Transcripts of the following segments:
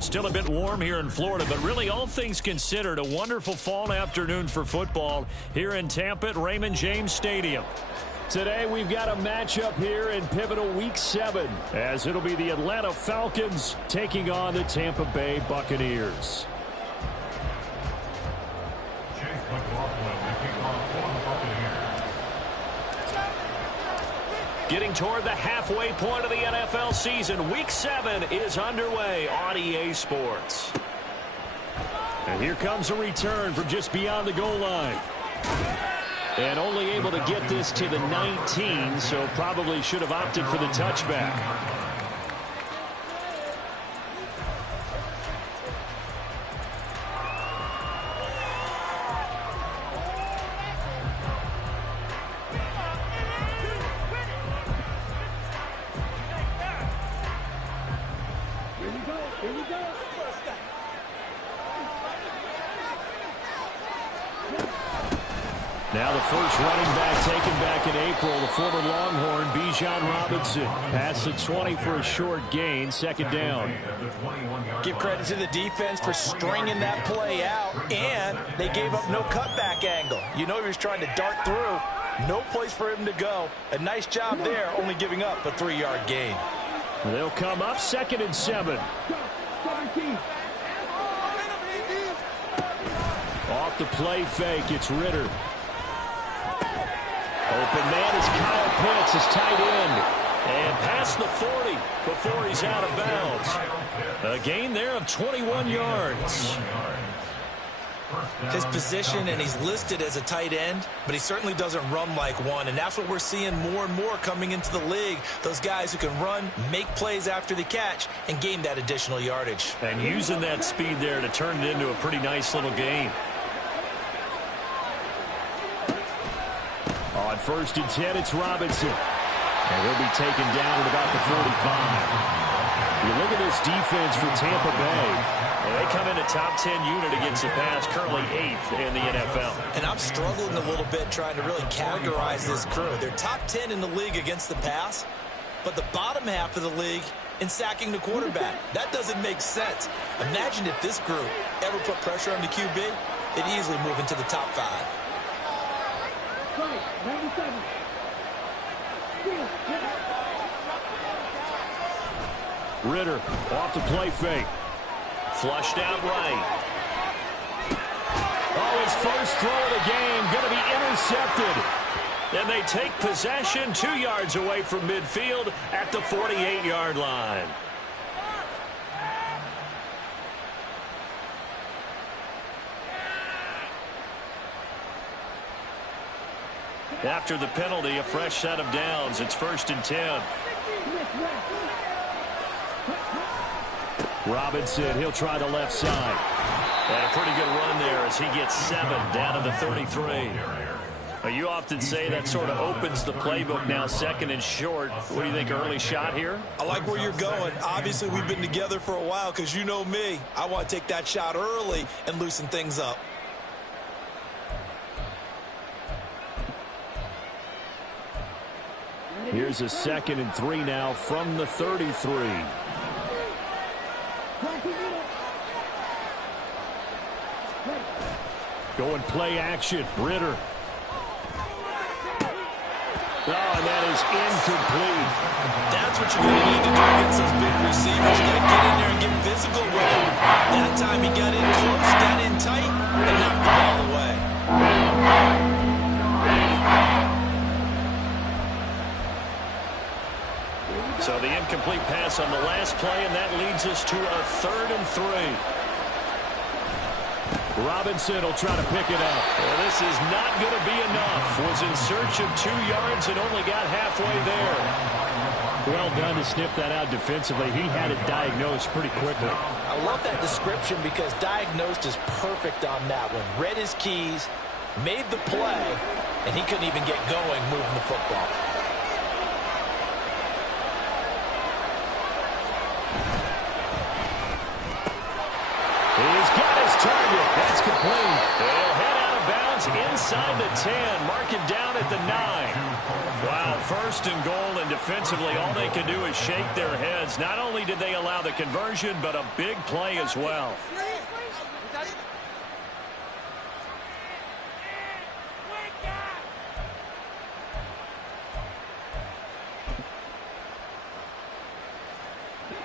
Still a bit warm here in Florida, but really all things considered, a wonderful fall afternoon for football here in Tampa at Raymond James Stadium. Today we've got a matchup here in pivotal Week 7, as it'll be the Atlanta Falcons taking on the Tampa Bay Buccaneers. Getting toward the halfway point of the NFL season, Week 7 is underway on EA Sports. And here comes a return from just beyond the goal line. And only able to get this to the 19, so probably should have opted for the touchback. Now the first running back taken back in April, the former Longhorn, Bijan Robinson. Past the 20 for a short gain, second down. Give credit to the defense for stringing that play out, and they gave up no cutback angle. You know he was trying to dart through. No place for him to go. A nice job there, only giving up a 3-yard gain. They'll come up 2nd and 7. Off the play fake, it's Ritter. Open man is Kyle Pitts, his tight end. And past the 40 before he's out of bounds. A gain there of 21 yards. His position, and he's listed as a tight end, but he certainly doesn't run like one. And that's what we're seeing more and more coming into the league. Those guys who can run, make plays after the catch, and gain that additional yardage. And using that speed there to turn it into a pretty nice little gain. On 1st and 10, it's Robinson. And he'll be taken down at about the 45. You look at this defense for Tampa Bay. And they come in a top 10 unit against the pass, currently 8th in the NFL. And I'm struggling a little bit trying to really categorize this crew. They're top 10 in the league against the pass, but the bottom half of the league in sacking the quarterback. That doesn't make sense. Imagine if this group ever put pressure on the QB, they'd easily move into the top 5. Ritter off the play fake. Flushed out right. Oh, his first throw of the game going to be intercepted. And they take possession 2 yards away from midfield at the 48-yard line. After the penalty, a fresh set of downs. It's 1st and 10. Robinson, he'll try the left side. And a pretty good run there as he gets 7 down to the 33. Now, you often say that sort of opens the playbook now, 2nd and short. What do you think, early shot here? I like where you're going. Obviously, we've been together for a while because you know me. I want to take that shot early and loosen things up. Here's a 2nd and 3 now from the 33. Going play action. Ritter. Oh, and that is incomplete. That's what you're going to need to do against those big receivers. You got to get in there and get physical with them. That time he got in close, got in tight, and knocked the ball away. So the incomplete pass on the last play, and that leads us to a 3rd and 3. Robinson will try to pick it up. Well, this is not going to be enough. Was in search of 2 yards and only got halfway there. Well done to sniff that out defensively. He had it diagnosed pretty quickly. I love that description because diagnosed is perfect on that one. Read his keys, made the play, and he couldn't even get going moving the football. He's got his target. That's complete. They'll head out of bounds inside the 10. Mark it down at the 9. Wow, first and goal, and defensively all they can do is shake their heads. Not only did they allow the conversion, but a big play as well.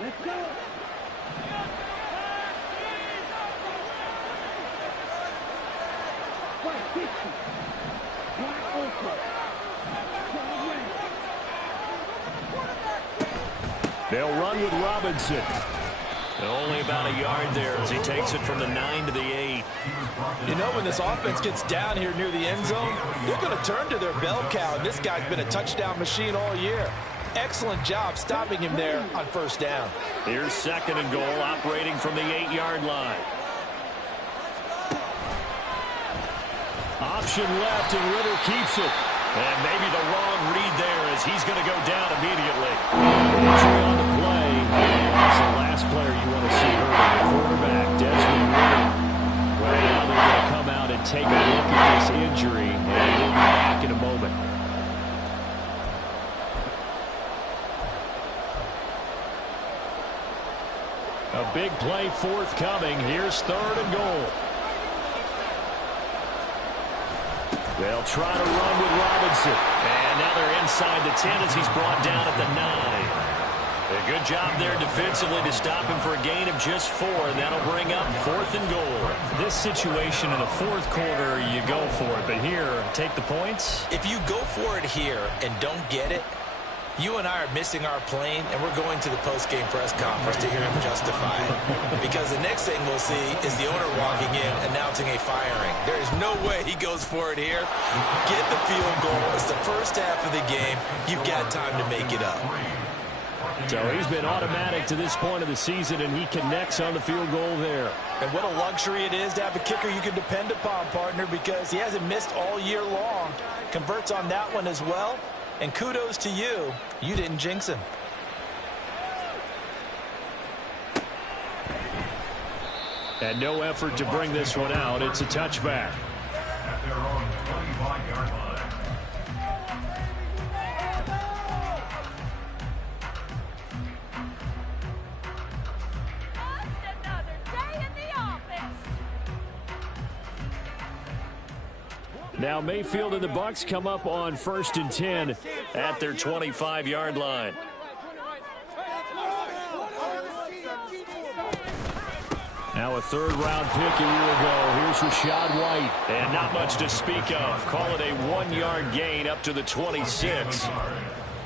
Let's go. They'll run with Robinson. And only about a yard there as he takes it from the 9 to the 8. You know, when this offense gets down here near the end zone, they're going to turn to their bell cow. And this guy's been a touchdown machine all year. Excellent job stopping him there on first down. Here's second and goal, operating from the 8-yard line. Option left, and Ritter keeps it. And maybe the wrong read there as he's going to go down immediately. Injury on the play. That's the last player you want to see hurt. The quarterback, Desmond Ritter. Well, now they're going to come out and take a look at this injury, and we'll be back in a moment. A big play forthcoming. Here's third and goal. They'll try to run with Robinson. And now they're inside the 10 as he's brought down at the 9. A good job there defensively to stop him for a gain of just 4, and that'll bring up fourth and goal. This situation in the fourth quarter, you go for it. But here, take the points. If you go for it here and don't get it, you and I are missing our plane, and we're going to the post-game press conference to hear him justify it. Because the next thing we'll see is the owner walking in announcing a firing. There is no way he goes for it here. Get the field goal. It's the first half of the game. You've got time to make it up. So he's been automatic to this point of the season, and he connects on the field goal there. And what a luxury it is to have a kicker you can depend upon, partner, because he hasn't missed all year long. Converts on that one as well. And kudos to you. You didn't jinx him. And no effort to bring this one out. It's a touchback. At their own 25-yard line. Now Mayfield and the Bucs come up on 1st and 10 at their 25-yard line. Now a third-round pick a year ago. Here's Rachaad White. And not much to speak of. Call it a 1-yard gain up to the 26.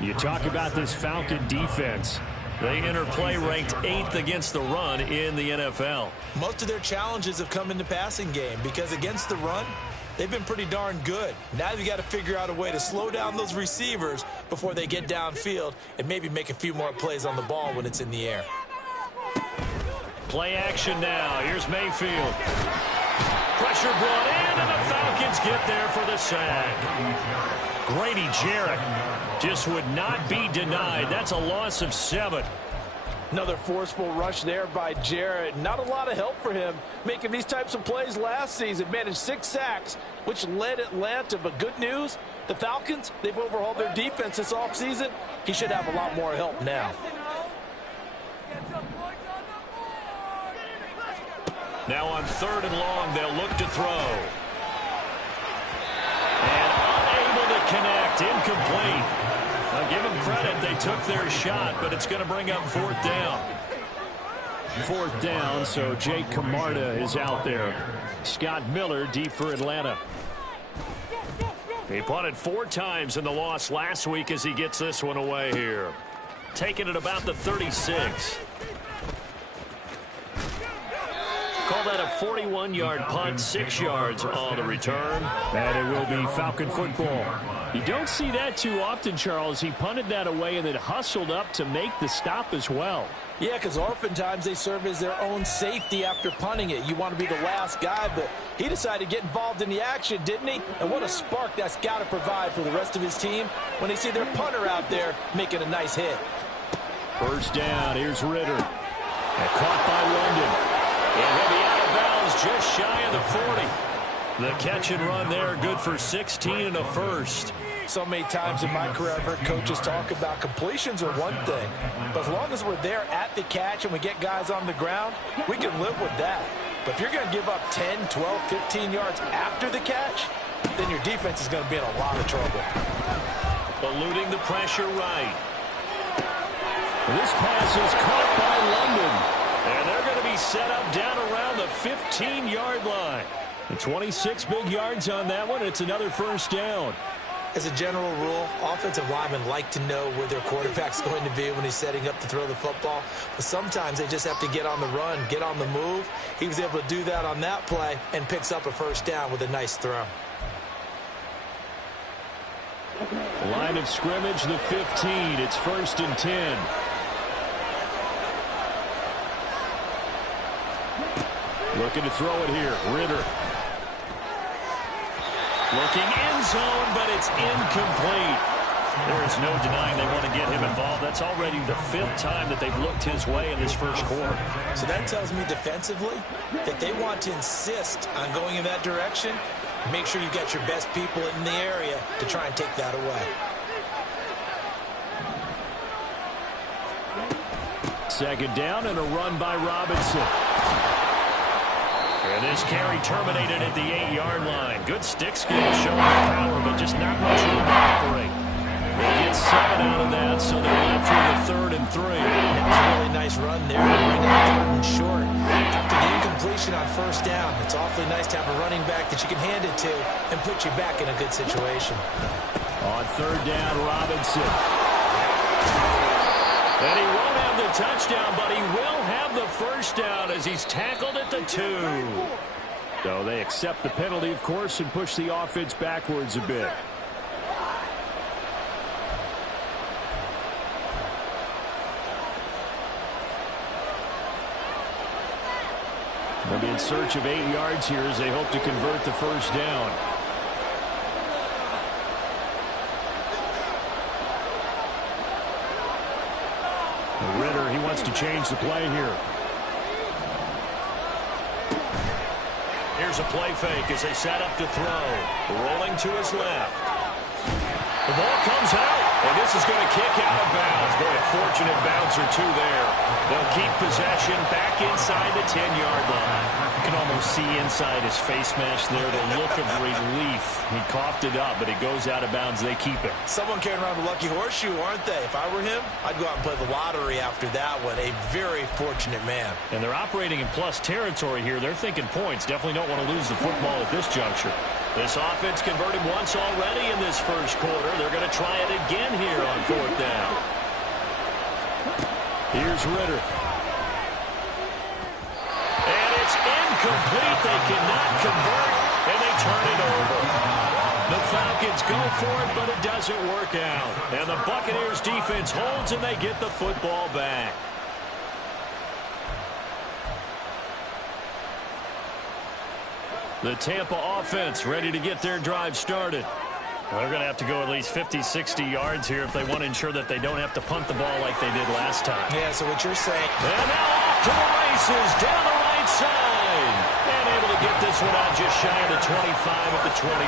You talk about this Falcon defense. They enter play ranked 8th against the run in the NFL. Most of their challenges have come in the passing game because against the run, they've been pretty darn good. Now you've got to figure out a way to slow down those receivers before they get downfield and maybe make a few more plays on the ball when it's in the air. Play action now. Here's Mayfield. Pressure brought in, and the Falcons get there for the sack. Grady Jarrett just would not be denied. That's a loss of 7. Another forceful rush there by Jarrett. Not a lot of help for him making these types of plays last season. Managed 6 sacks, which led Atlanta. But good news, the Falcons, they've overhauled their defense this offseason. He should have a lot more help now. Now on 3rd and long, they'll look to throw. And unable to connect, incomplete. I'll give them credit, they took their shot, but it's going to bring up 4th down. 4th down, so Jake Camarda is out there. Scott Miller deep for Atlanta. He punted 4 times in the loss last week as he gets this one away here. Taking it about the 36. Call that a 41-yard punt, 6 yards on the return. And it will be Falcon football. You don't see that too often, Charles. He punted that away and then hustled up to make the stop as well. Yeah, because oftentimes they serve as their own safety after punting it. You want to be the last guy, but he decided to get involved in the action, didn't he? And what a spark that's got to provide for the rest of his team when they see their punter out there making a nice hit. First down, here's Ritter. And caught by London. And he'll be out of bounds just shy of the 40. The catch and run there, good for 16 and a first. So many times in my career I've heard coaches talk about completions are one thing, but as long as we're there at the catch and we get guys on the ground, we can live with that. But if you're going to give up 10, 12, 15 yards after the catch, then your defense is going to be in a lot of trouble. Eluding the pressure right. This pass is caught by London. And they're going to be set up down around the 15-yard line. The 26 big yards on that one. It's another first down. As a general rule, offensive linemen like to know where their quarterback's going to be when he's setting up to throw the football. But sometimes they just have to get on the run, get on the move. He was able to do that on that play and picks up a first down with a nice throw. Line of scrimmage, the 15. It's 1st and 10. Looking to throw it here. Ritter. Looking end zone, but it's incomplete. There is no denying they want to get him involved. That's already the 5th time that they've looked his way in this first quarter. So that tells me defensively that they want to insist on going in that direction. Make sure you get your best people in the area to try and take that away. Second down and a run by Robinson. And this carry terminated at the 8-yard line. Good stick skill showing the power, but just not much room to operate. They get 7 out of that, so they're left with a 3rd and 3. That was a really nice run there to bring up 3rd and short. After the incompletion on first down, it's awfully nice to have a running back that you can hand it to and put you back in a good situation. On 3rd down, Robinson. And he won't have the touchdown, but he will have the first down as he's tackled at the 2. So they accept the penalty, of course, and push the offense backwards a bit. They'll be in search of 8 yards here as they hope to convert the first down. Ritter, he wants to change the play here. Here's a play fake as they set up to throw. Rolling to his left. The ball comes out, and this is going to kick out of bounds. Boy, a fortunate bouncer, too, there. They'll keep possession back inside the 10-yard line. You can almost see inside his face mask there the look of relief. He coughed it up, but it goes out of bounds. They keep it. Someone carrying around the lucky horseshoe, aren't they? If I were him, I'd go out and play the lottery after that one. A very fortunate man. And they're operating in plus territory here. They're thinking points. Definitely don't want to lose the football at this juncture. This offense converted once already in this first quarter. They're going to try it again here on 4th down. Here's Ritter. And it's incomplete. They cannot convert, and they turn it over. The Falcons go for it, but it doesn't work out. And the Buccaneers defense holds, and they get the football back. The Tampa offense ready to get their drive started. Well, they're going to have to go at least 50, 60 yards here if they want to ensure that they don't have to punt the ball like they did last time. Yeah, so what you're saying. And now off to the races down the right side. And able to get this one out just shy of the 25 at the 24.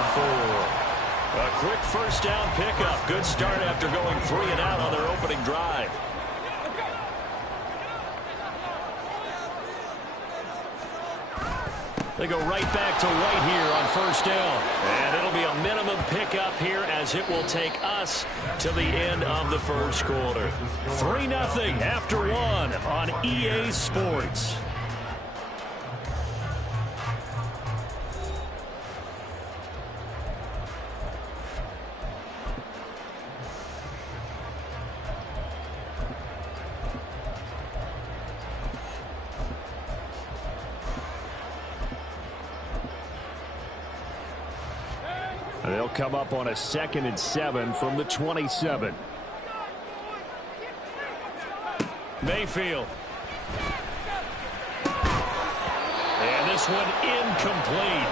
A quick first down pickup. Good start after going 3 and out on their opening drive. They go right back to White here on first down. And it'll be a minimum pickup here as it will take us to the end of the first quarter. 3-0 after 1 on EA Sports. They'll come up on a 2nd and 7 from the 27. Mayfield. And this one incomplete.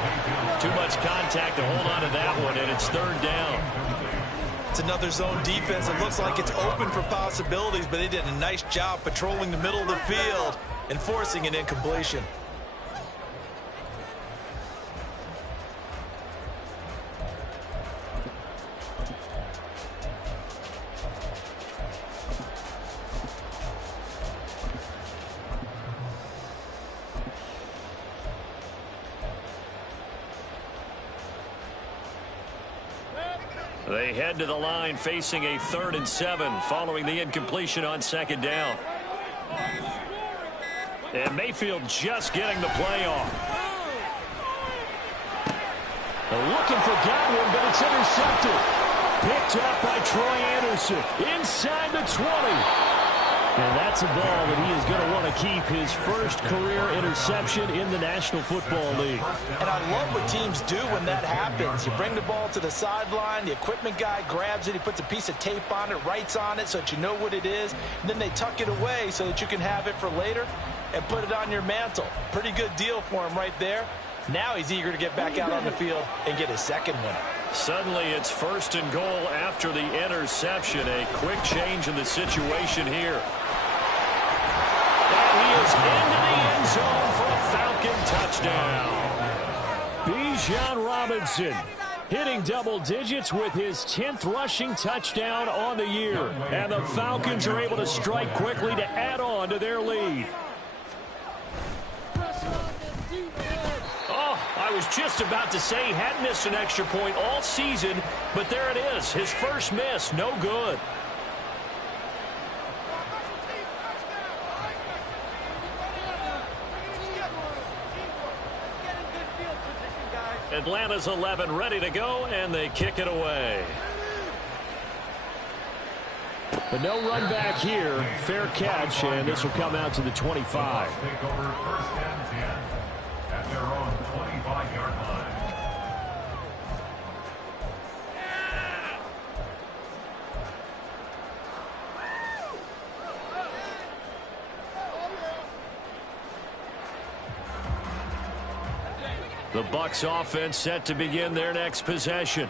Too much contact to hold on to that one, and it's 3rd down. It's another zone defense. It looks like it's open for possibilities, but they did a nice job patrolling the middle of the field and forcing an incompletion. They head to the line facing a 3rd and 7 following the incompletion on 2nd down. And Mayfield just getting the play off. Looking for Godwin, but it's intercepted. Picked up by Troy Anderson inside the 20. And that's a ball that he is going to want to keep, his first career interception in the National Football League. And I love what teams do when that happens. You bring the ball to the sideline, the equipment guy grabs it, he puts a piece of tape on it, writes on it so that you know what it is, and then they tuck it away so that you can have it for later and put it on your mantle. Pretty good deal for him right there. Now he's eager to get back out on the field and get his second one. Suddenly it's 1st and goal after the interception. A quick change in the situation here. And he is into the end zone for a Falcon touchdown. Bijan Robinson hitting double digits with his 10th rushing touchdown on the year. And the Falcons are able to strike quickly to add on to their lead. I was just about to say he hadn't missed an extra point all season, but there it is. His first miss, no good. Atlanta's 11 ready to go, and they kick it away. But no run back here. Fair catch, and this will come out to the 25. Take over 1st and 10 at their own 25-yard line. The Bucs offense set to begin their next possession.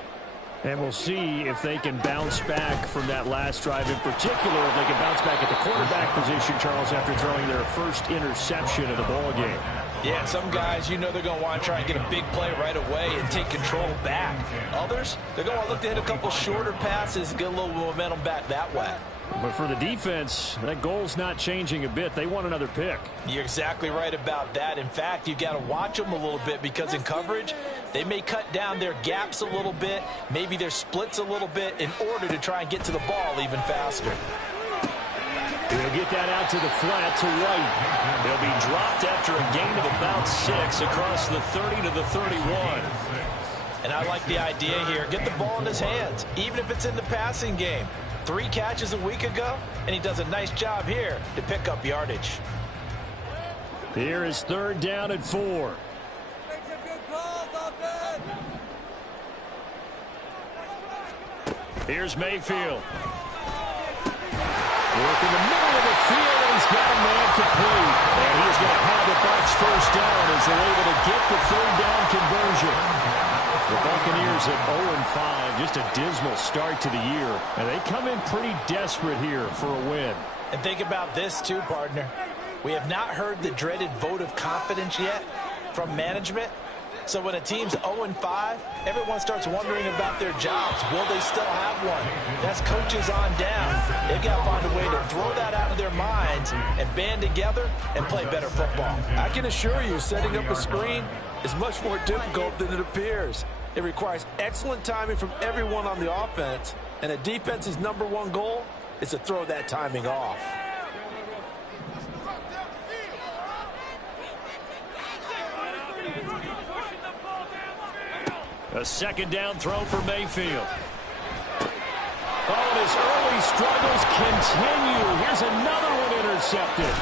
And we'll see if they can bounce back from that last drive, in particular if they can bounce back at the quarterback position, Charles, after throwing their first interception of the ball game. Yeah, some guys, you know they're going to want to try and get a big play right away and take control back. Others, they're going to want to look to hit a couple shorter passes and get a little momentum back that way. But for the defense, that goal's not changing a bit. They want another pick. You're exactly right about that. In fact, you've got to watch them a little bit because in coverage, they may cut down their gaps a little bit, maybe their splits a little bit in order to try and get to the ball even faster. He'll get that out to the flat to White. They'll be dropped after a gain of about 6 across the 30 to the 31. And I like the idea here. Get the ball in his hands, even if it's in the passing game. 3 catches a week ago, and he does a nice job here to pick up yardage. Here is 3rd down and 4. Here's Mayfield. Work in the middle of the field, and he's got a man complete. And he's going to have the Bucs 1st down as they're able to get the 3rd down conversion. The Buccaneers at 0-5, just a dismal start to the year. And they come in pretty desperate here for a win. And think about this too, partner. We have not heard the dreaded vote of confidence yet from management. So when a team's 0-5, everyone starts wondering about their jobs. Will they still have one? That's coaches on down. They've got to find a way to throw that out of their minds and band together and play better football. I can assure you, setting up a screen is much more difficult than it appears. It requires excellent timing from everyone on the offense, and a defense's #1 goal is to throw that timing off. A 2nd down throw for Mayfield. Oh, and his early struggles continue. Here's another one intercepted.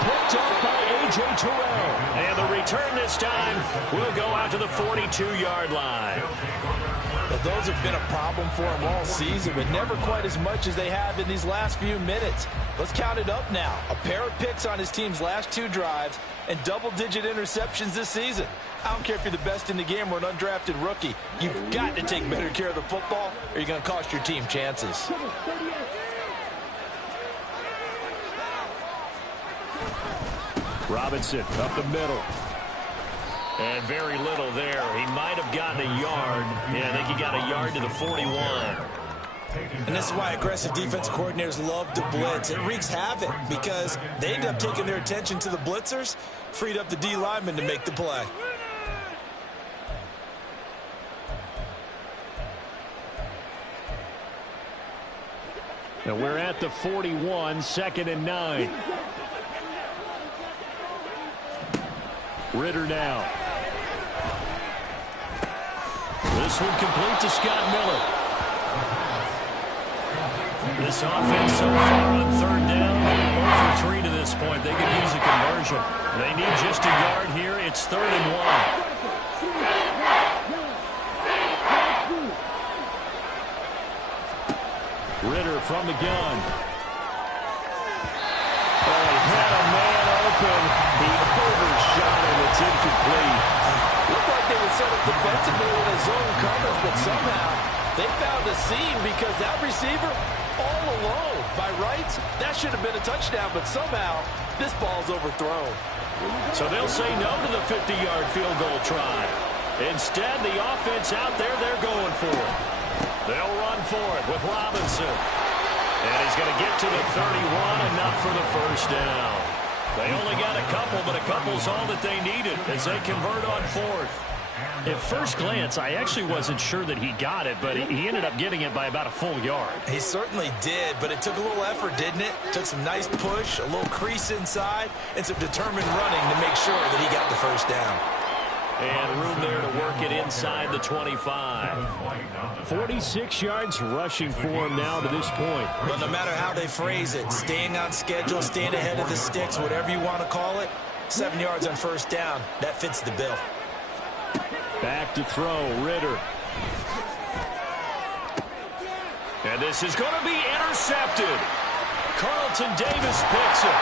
Picked up by A.J. Terrell. And the return this time will go out to the 42-yard line. But those have been a problem for him all season, but never quite as much as they have in these last few minutes. Let's count it up now. A pair of picks on his team's last 2 drives and double-digit interceptions this season. I don't care if you're the best in the game or an undrafted rookie. You've got to take better care of the football or you're going to cost your team chances. Robinson up the middle. And very little there. He might have gotten a yard. Yeah, I think he got a yard to the 41. And this is why aggressive defensive coordinators love to blitz. It wreaks havoc because they end up taking their attention to the blitzers, freed up the D lineman to make the play. And we're at the 41, 2nd and 9. Ritter now. This one complete to Scott Miller. This offense so far on 3rd down, 0 for 3 to this point. They could use a conversion. They need just a yard here. It's 3rd and 1. Ritter from the gun. Oh, he had a man open. He overshot him. It's incomplete. Looked like they were set up defensively in a zone coverage, but somehow they found a seam because that receiver all alone. By rights, that should have been a touchdown, but somehow this ball's overthrown. So they'll say no to the 50-yard field goal try. Instead, the offense out there, they're going for it. They'll run for it with Robinson. And he's going to get to the 31, enough for the first down. They only got a couple, but a couple's all that they needed as they convert on 4th. At first glance, I actually wasn't sure that he got it, but he ended up getting it by about a full yard. He certainly did, but it took a little effort, didn't it? Took some nice push, a little crease inside, and some determined running to make sure that he got the first down. And room there to work it inside the 25. 46 yards rushing for him now to this point. But no matter how they phrase it, staying on schedule, staying ahead of the sticks, whatever you want to call it, 7 yards on first down, that fits the bill. Back to throw, Ritter. And this is going to be intercepted. Carlton Davis picks it.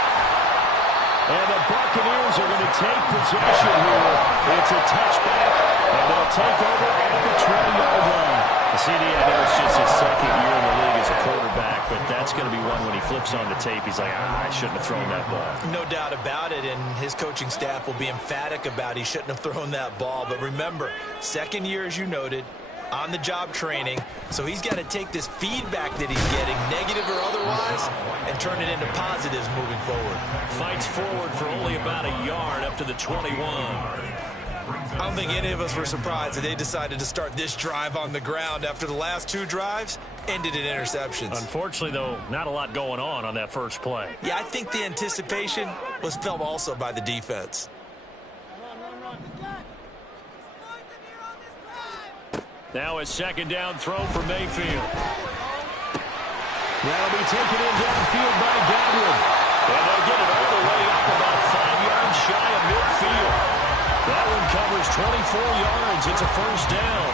And the Buccaneers are going to take possession here. It's a touchback, and they'll take over at the 20-yard line. CD, I know it's just his 2nd year in the league as a quarterback, but that's going to be one when he flips on the tape, he's like, I shouldn't have thrown that ball. No doubt about it, and his coaching staff will be emphatic about he shouldn't have thrown that ball. But remember, 2nd year, as you noted, on-the-job training, so he's got to take this feedback that he's getting, negative or otherwise, and turn it into positives moving forward. Fights forward for only about a yard up to the 21. I don't think any of us were surprised that they decided to start this drive on the ground after the last 2 drives ended in interceptions. Unfortunately, though, not a lot going on that first play. Yeah, I think the anticipation was felt also by the defense. Now a 2nd down throw for Mayfield. That'll be taken in downfield by Godwin. And they'll get it all the way up about 5 yards shy of midfield. That one covers 24 yards. It's a first down.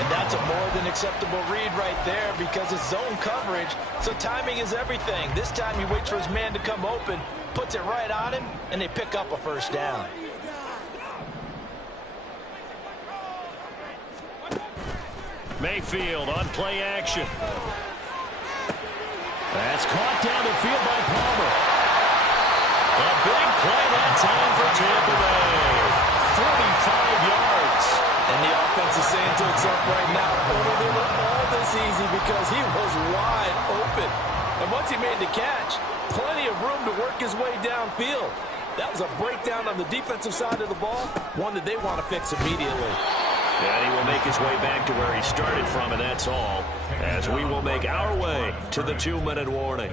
And that's a more than acceptable read right there because it's zone coverage, so timing is everything. This time he waits for his man to come open, puts it right on him, and they pick up a first down. Mayfield on play action. That's caught down the field by Palmer. A big play that time for Tampa Bay. 45 yards. And the offense is saying to itself right now, oh, they were all this easy because he was wide open. And once he made the catch, plenty of room to work his way downfield. That was a breakdown on the defensive side of the ball, one that they want to fix immediately. And he will make his way back to where he started from, and that's all, as we will make our way to the 2-minute warning.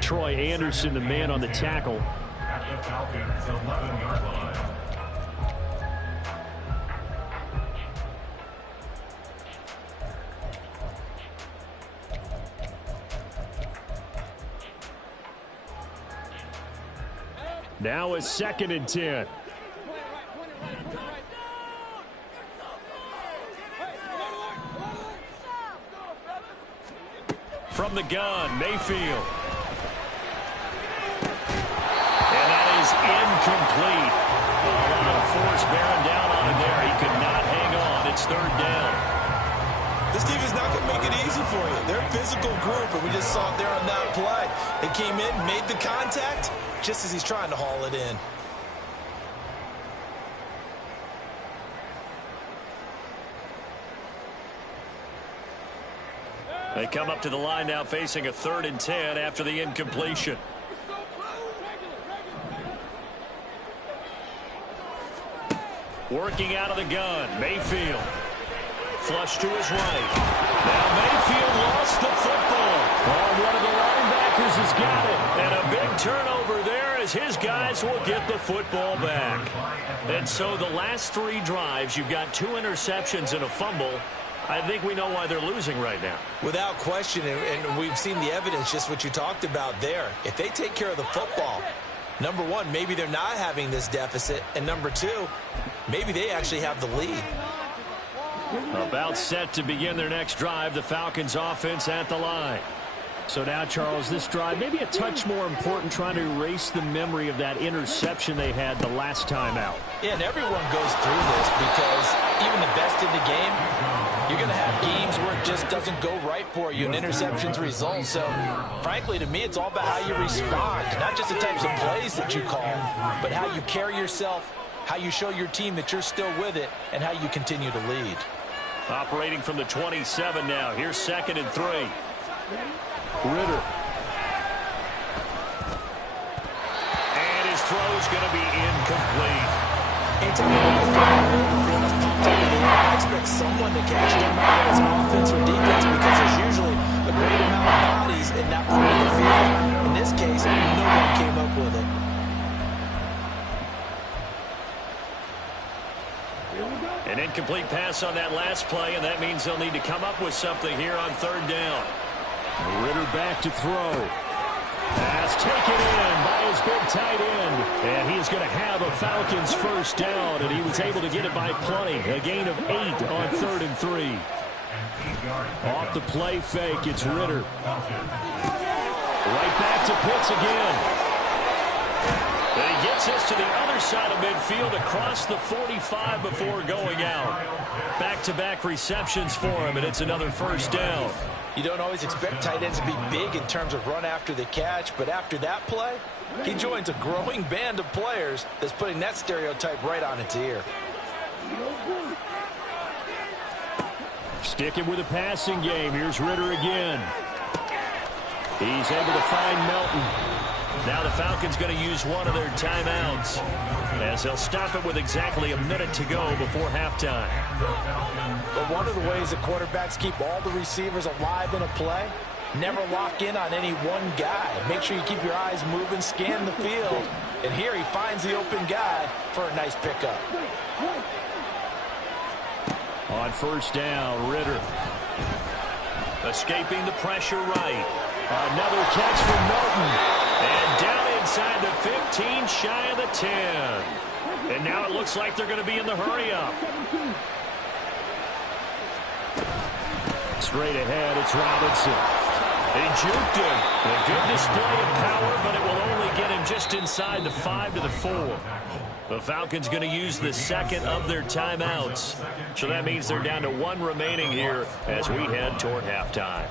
Troy Anderson, the man on the tackle. At the Falcons' 11-yard line. Now a 2nd and 10. From the gun, Mayfield. And that is incomplete. A lot of force bearing down on him there. He could not hang on. It's 3rd down. This defense not going to make it easy for you. They're a physical group, and we just saw it there on that play. They came in, made the contact, just as he's trying to haul it in. They come up to the line now facing a 3rd and 10 after the incompletion. Working out of the gun, Mayfield. Flush to his right. Now Mayfield lost the football. Oh, one of the linebackers has got it. And a big turnover there as his guys will get the football back. And so the last 3 drives, you've got 2 interceptions and a fumble. I think we know why they're losing right now. Without question, and we've seen the evidence, just what you talked about there. If they take care of the football, number one, maybe they're not having this deficit. And number 2, maybe they actually have the lead. About set to begin their next drive, the Falcons offense at the line. So now, Charles, this drive maybe a touch more important, trying to erase the memory of that interception they had the last time out. Yeah, and everyone goes through this because even the best in the game, you're going to have games where it just doesn't go right for you and interceptions result. So, frankly, to me, it's all about how you respond, not just the types of plays that you call, but how you carry yourself, how you show your team that you're still with it, and how you continue to lead. Operating from the 27 now. Here's 2nd and 3. Ridder. And his throw's going to be incomplete. Anytime the ball's going pumped up in the air, I expect someone to catch it. Not whether it's offense or defense, because there's usually a great amount of bodies in that part of the field. In this case, no one came up with it. An incomplete pass on that last play, and that means they'll need to come up with something here on 3rd down. Ridder back to throw. Pass taken in by his big tight end. And he is going to have a Falcons first down, and he was able to get it by plenty. A gain of 8 on 3rd and 3. Off the play fake, it's Ridder. Right back to Pitts again. And he gets us to the other side of midfield across the 45 before going out. Back-to-back receptions for him, and it's another first down. You don't always expect tight ends to be big in terms of run after the catch, but after that play, he joins a growing band of players that's putting that stereotype right on its ear. Sticking with the passing game. Here's Ridder again. He's able to find Melton. Now the Falcons going to use one of their timeouts, as they'll stop it with exactly a minute to go before halftime. But one of the ways the quarterbacks keep all the receivers alive in a play, never lock in on any one guy. Make sure you keep your eyes moving, scan the field. And here he finds the open guy for a nice pickup. On first down, Ridder. Escaping the pressure right. Another catch from Melton. And down inside the 15, shy of the 10. And now it looks like they're going to be in the hurry-up. Straight ahead, it's Robinson. They juked him. A good display of power, but it will only get him just inside the 5 to the 4. The Falcons going to use the 2nd of their timeouts. So that means they're down to 1 remaining here as we head toward halftime.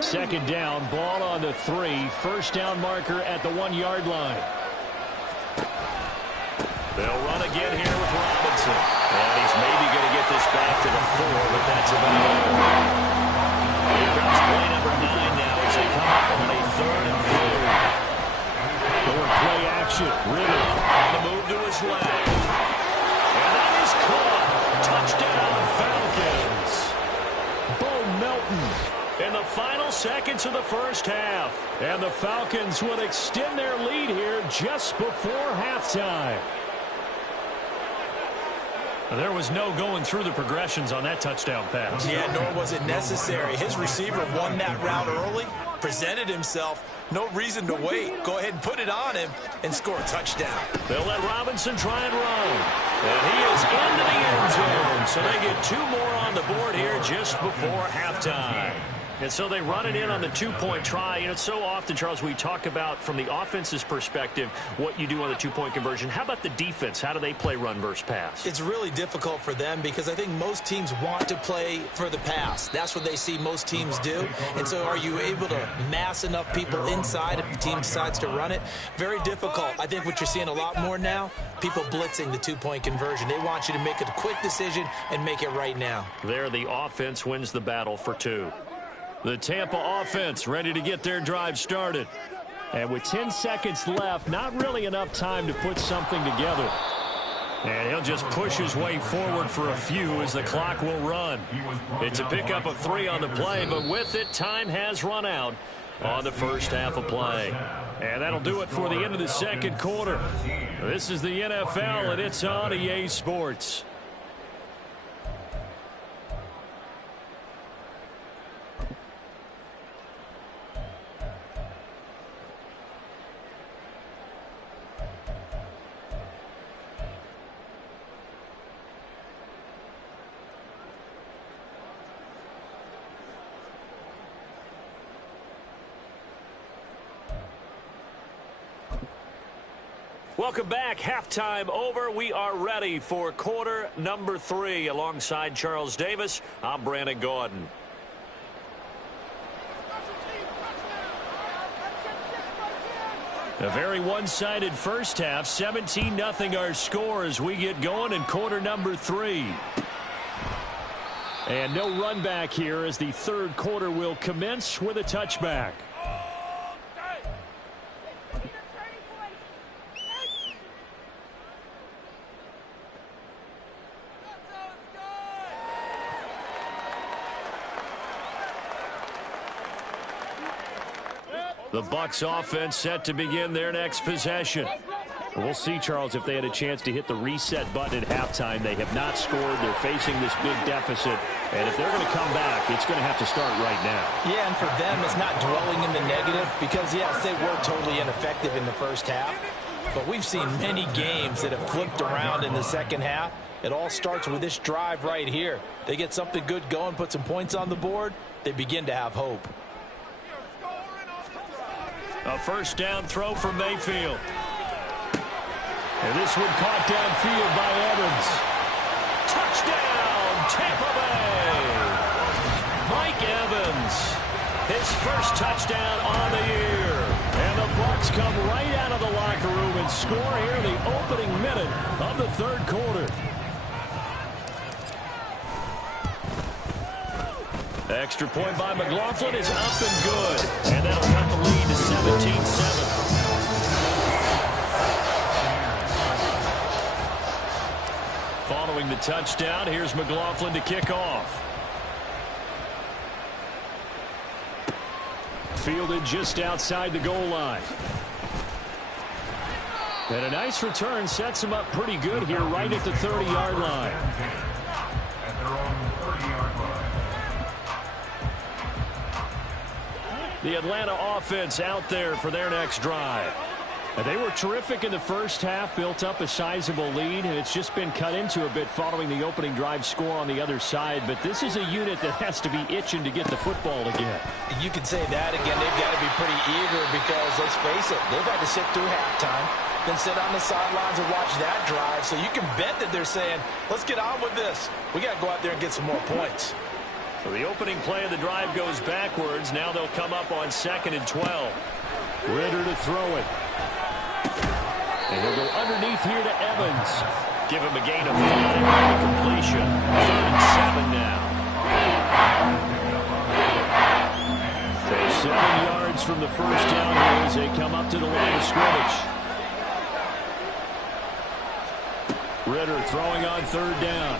Second down, ball on the 3. First down marker at the 1-yard line. They'll run again here with Robinson. And he's maybe going to get this back to the 4, but that's about all. Here comes play number 9 now as they come up on a 3rd and 4. Going play action. Ridder on the move to his left. And that is caught. Touchdown, Falcons. Bo Melton in the final seconds of the first half. And the Falcons will extend their lead here just before halftime. There was no going through the progressions on that touchdown pass. Yeah, nor was it necessary. His receiver won that route early, presented himself. No reason to wait. Go ahead and put it on him and score a touchdown. They'll let Robinson try and run. And he is into the end zone. So they get 2 more on the board here just before halftime. And so they run it in on the 2-point try. You know, it's so often, Charles, we talk about from the offense's perspective what you do on the 2-point conversion. How about the defense? How do they play run versus pass? It's really difficult for them because I think most teams want to play for the pass. That's what they see most teams do. And so are you able to mass enough people inside if the team decides to run it? Very difficult. I think what you're seeing a lot more now, people blitzing the 2-point conversion. They want you to make a quick decision and make it right now. There, the offense wins the battle for 2. The Tampa offense ready to get their drive started. And with 10 seconds left, not really enough time to put something together. And he'll just push his way forward for a few as the clock will run. It's a pickup of 3 on the play, but with it, time has run out on the first half of play. And that'll do it for the end of the second quarter. This is the NFL, and it's on EA Sports. Welcome back. Halftime over. We are ready for quarter number 3. Alongside Charles Davis, I'm Brandon Gaudin. A very one-sided first half. 17-0 our score as we get going in quarter number 3. And no run back here as the third quarter will commence with a touchback. The Bucs offense set to begin their next possession. We'll see, Charles, if they had a chance to hit the reset button at halftime. They have not scored. They're facing this big deficit. And if they're going to come back, it's going to have to start right now. Yeah, and for them, it's not dwelling in the negative because, yes, they were totally ineffective in the first half. But we've seen many games that have flipped around in the second half. It all starts with this drive right here. They get something good going, put some points on the board, they begin to have hope. A first down throw for Mayfield. And this one caught downfield by Evans. Touchdown, Tampa Bay. Mike Evans, his first touchdown on the year. And the Bucs come right out of the locker room and score here in the opening minute of the third quarter. The extra point by McLaughlin is up and good. And that'll cut the lead to 17-7. Following the touchdown, here's McLaughlin to kick off. Fielded just outside the goal line. And a nice return sets him up pretty good here right at the 30-yard line. At their own 30-yard line. The Atlanta offense out there for their next drive. And they were terrific in the first half, built up a sizable lead, and it's just been cut into a bit following the opening drive score on the other side. But this is a unit that has to be itching to get the football again. You can say that again. They've got to be pretty eager because, let's face it, they've had to sit through halftime, then sit on the sidelines and watch that drive. So you can bet that they're saying, let's get on with this. We got to go out there and get some more points. So the opening play of the drive goes backwards. Now they'll come up on 2nd and 12. Ridder to throw it. And he'll go underneath here to Evans. Give him a gain of 5 on the completion. 3rd and 7 now. So 7 yards from the first down here as they come up to the line of scrimmage. Ridder throwing on 3rd down.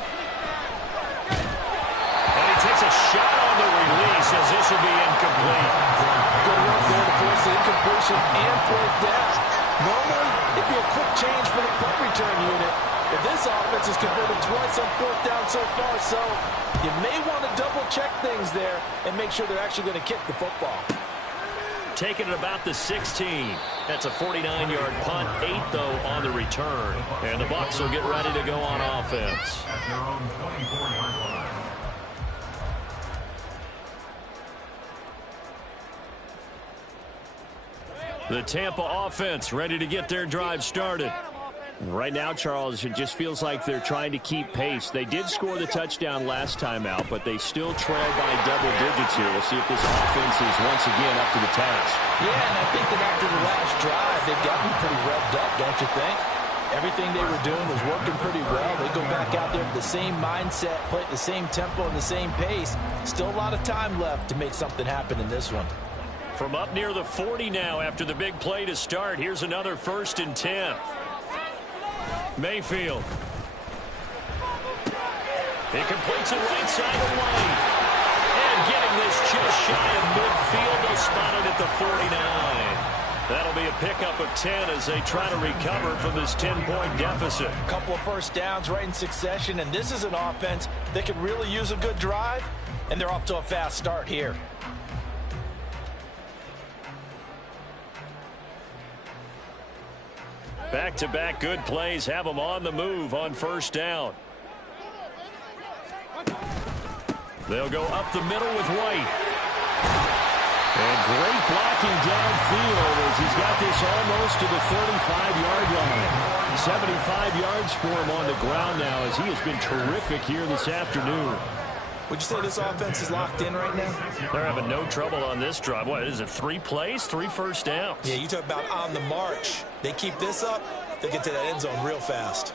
And he takes a shot on the release as this will be incomplete. Good work there to force the incompletion and 4th down. Normally, it'd be a quick change for the punt return unit. But this offense has converted twice on 4th down so far, so you may want to double-check things there and make sure they're actually going to kick the football. Taking it about the 16. That's a 49-yard punt, 8, though, on the return. And the Bucs will get ready to go on offense. At their own 24-yard line. The Tampa offense ready to get their drive started. Right now, Charles, it just feels like they're trying to keep pace. They did score the touchdown last time out, but they still trail by double digits here. We'll see if this offense is once again up to the task. Yeah, and I think that after the last drive, they've gotten pretty revved up, don't you think? Everything they were doing was working pretty well. They go back out there with the same mindset, play at the same tempo and the same pace. Still a lot of time left to make something happen in this one. From up near the 40 now after the big play to start, here's another 1st and 10. Mayfield He completes it right side of White. And getting this just shy of midfield, they'll spot it at the 49. That'll be a pickup of 10 as they try to recover from this 10-point deficit. A couple of first downs right in succession, and this is an offense that could really use a good drive, and they're off to a fast start here. Back-to-back good plays have them on the move on first down. They'll go up the middle with White. And great blocking downfield as he's got this almost to the 35-yard line. 75 yards for him on the ground now as he has been terrific here this afternoon. Would you say this offense is locked in right now? They're having no trouble on this drive. What is it, 3 plays, 3 first downs? Yeah, you talk about on the march. They keep this up, they get to that end zone real fast.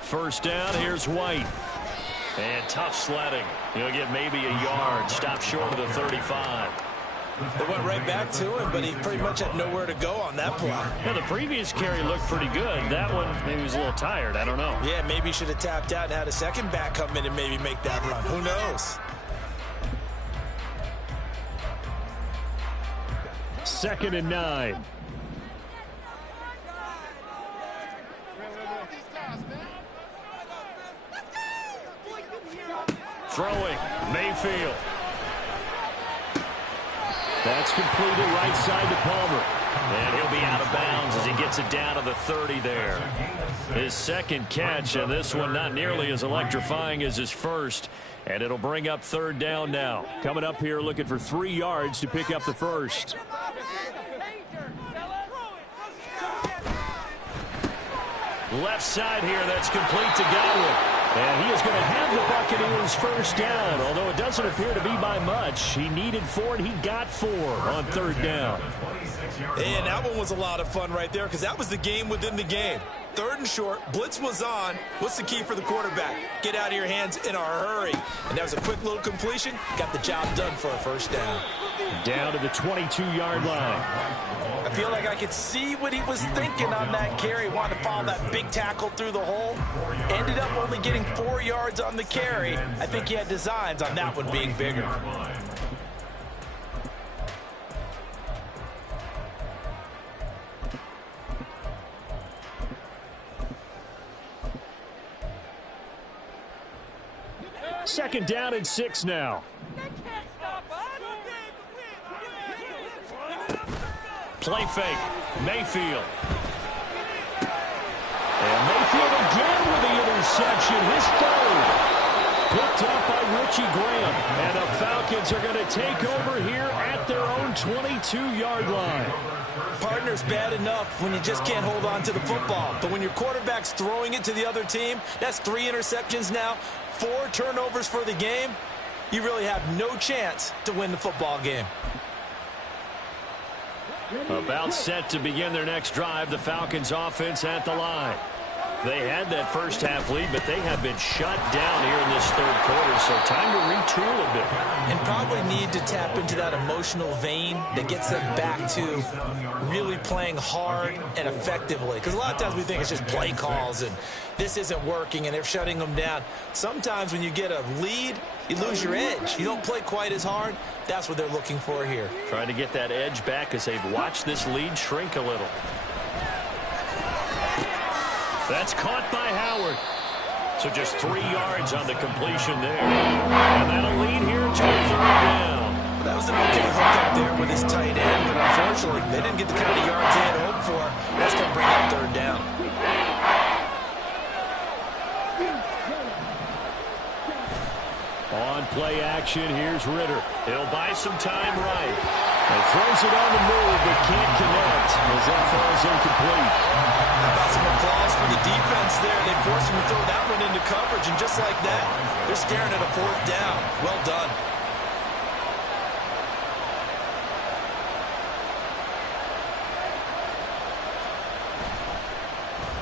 First down, here's White. And tough sledding. He'll get maybe a yard. Stop short of the 35. They went right back to him, but he pretty much had nowhere to go on that play. Yeah, the previous carry looked pretty good. That one, maybe he was a little tired. I don't know. Yeah, maybe he should have tapped out and had a second back come in and maybe make that run. Who knows? Second and 9. Throwing, Mayfield. That's completed right side to Palmer. And he'll be out of bounds as he gets it down to the 30 there. His second catch, and this one not nearly as electrifying as his first. And it'll bring up third down now. Coming up here looking for 3 yards to pick up the first. Left side here, that's complete to Godwin. And he is going to have the Buccaneers first down, although it doesn't appear to be by much. He needed 4, and he got 4 on third down. And that one was a lot of fun right there because that was the game within the game. Third and short, blitz was on. What's the key for the quarterback? Get out of your hands in a hurry. And that was a quick little completion. Got the job done for a first down. Down to the 22-yard line. I feel like I could see what he was thinking on that carry. Wanted to follow that big tackle through the hole. Ended up only getting 4 yards on the carry. I think he had designs on that one being bigger. Second down and 6 now. Play fake. Mayfield. And Mayfield again with the interception. His third. Picked up by Richie Graham. And the Falcons are going to take over here at their own 22-yard line. Partner's bad enough when you just can't hold on to the football. But when your quarterback's throwing it to the other team, that's 3 interceptions now, 4 turnovers for the game. You really have no chance to win the football game. About set to begin their next drive, the Falcons offense at the line. They had that first half lead, but they have been shut down here in this third quarter, so time to retool a bit. And probably need to tap into that emotional vein that gets them back to really playing hard and effectively. Because a lot of times we think it's just play calls and this isn't working and they're shutting them down. Sometimes when you get a lead, you lose your edge. You don't play quite as hard. That's what they're looking for here. Trying to get that edge back as they've watched this lead shrink a little. That's caught by Howard. So just 3 yards on the completion there. And that'll lead here to a third down. That was an okay hook up there with his tight end, but unfortunately, they didn't get the kind of yards they had hoped for. That's going to bring up third down. On play action, here's Ritter. He'll buy some time right. And throws it on the move, but can't connect as that falls incomplete. How about some applause for the defense there? They forced him to throw that one into coverage, and just like that, they're staring at a fourth down. Well done.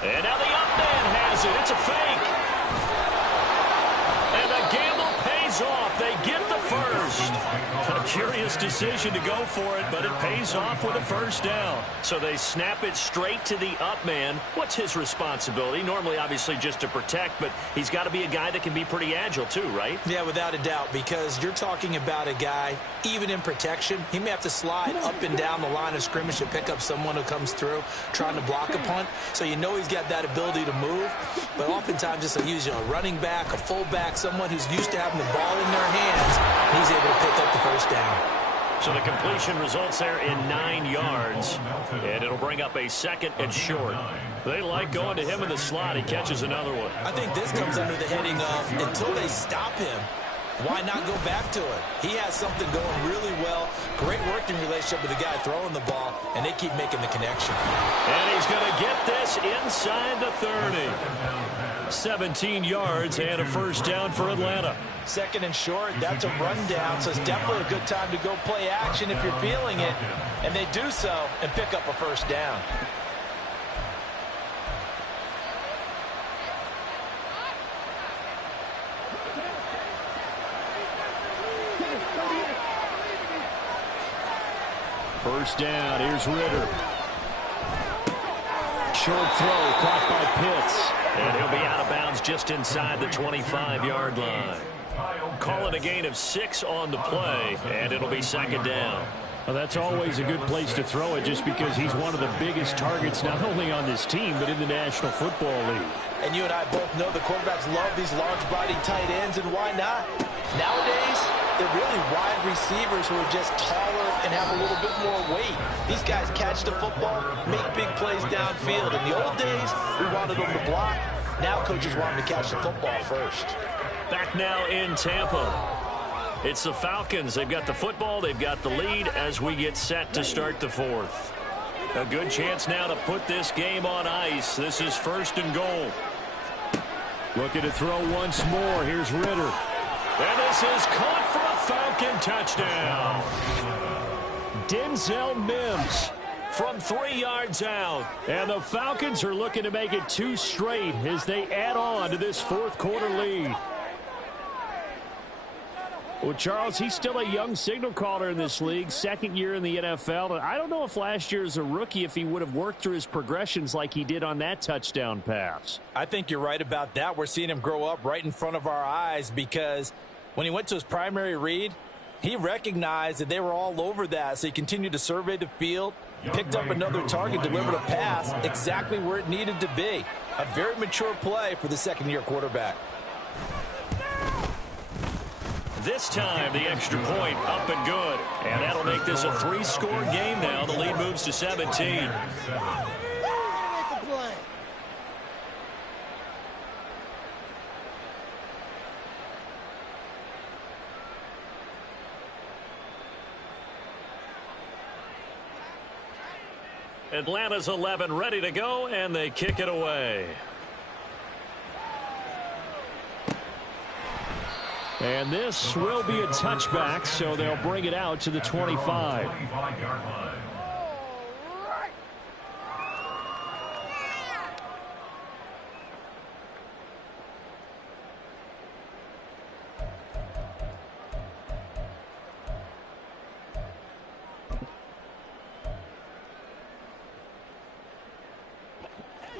And now the up man has it. It's a fake. And the gamble pays off. They get the first. A Curious decision to go for it, but it pays off with a first down. So they snap it straight to the up man. What's his responsibility? Normally, obviously, just to protect, but he's got to be a guy that can be pretty agile too, right? Yeah, without a doubt, because you're talking about a guy, even in protection, he may have to slide up and down the line of scrimmage to pick up someone who comes through trying to block a punt. So you know he's got that ability to move, but oftentimes just a running back, a fullback, someone who's used to having the ball in their hands, he's able to pick up the first down. So the completion results there in 9 yards, and it'll bring up a second and short. They like going to him in the slot. He catches another one. I think this comes under the heading of until they stop him, why not go back to it? He has something going really well. Great working relationship with the guy throwing the ball, and they keep making the connection. And he's going to get this inside the 30. 17 yards and a first down for Atlanta. Second and short, that's a rundown, so it's definitely a good time to go play action if you're feeling it. And they do so and pick up a first down. First down, here's Ritter. Short throw, caught by Pitts. And he'll be out of bounds just inside the 25-yard line. Call it a gain of 6 on the play, and it'll be second down. Well, that's always a good place to throw it just because he's one of the biggest targets not only on this team but in the National Football League. And you and I both know the quarterbacks love these large-bodied tight ends, and why not? Nowadays, they're really wide receivers who are just taller and have a little bit more weight. These guys catch the football, make big plays downfield. In the old days, we wanted them to block. Now coaches want them to catch the football first. Back now in Tampa. It's the Falcons. They've got the football. They've got the lead as we get set to start the fourth. A good chance now to put this game on ice. This is first and goal. Looking to throw once more. Here's Ritter. And this is caught for a Falcon touchdown. Denzel Mims from 3 yards out. And the Falcons are looking to make it 2 straight as they add on to this fourth quarter lead. Well, Charles, he's still a young signal caller in this league, second year in the NFL. And I don't know if last year as a rookie, if he would have worked through his progressions like he did on that touchdown pass. I think you're right about that. We're seeing him grow up right in front of our eyes because when he went to his primary read, he recognized that they were all over that. So he continued to survey the field, picked up another target, delivered a pass exactly where it needed to be. A very mature play for the second-year quarterback. This time, the extra point up and good. And that'll make this a 3-score game now. The lead moves to 17. Atlanta's 11 ready to go, and they kick it away. And this will be a touchback, so they'll bring it out to the 25.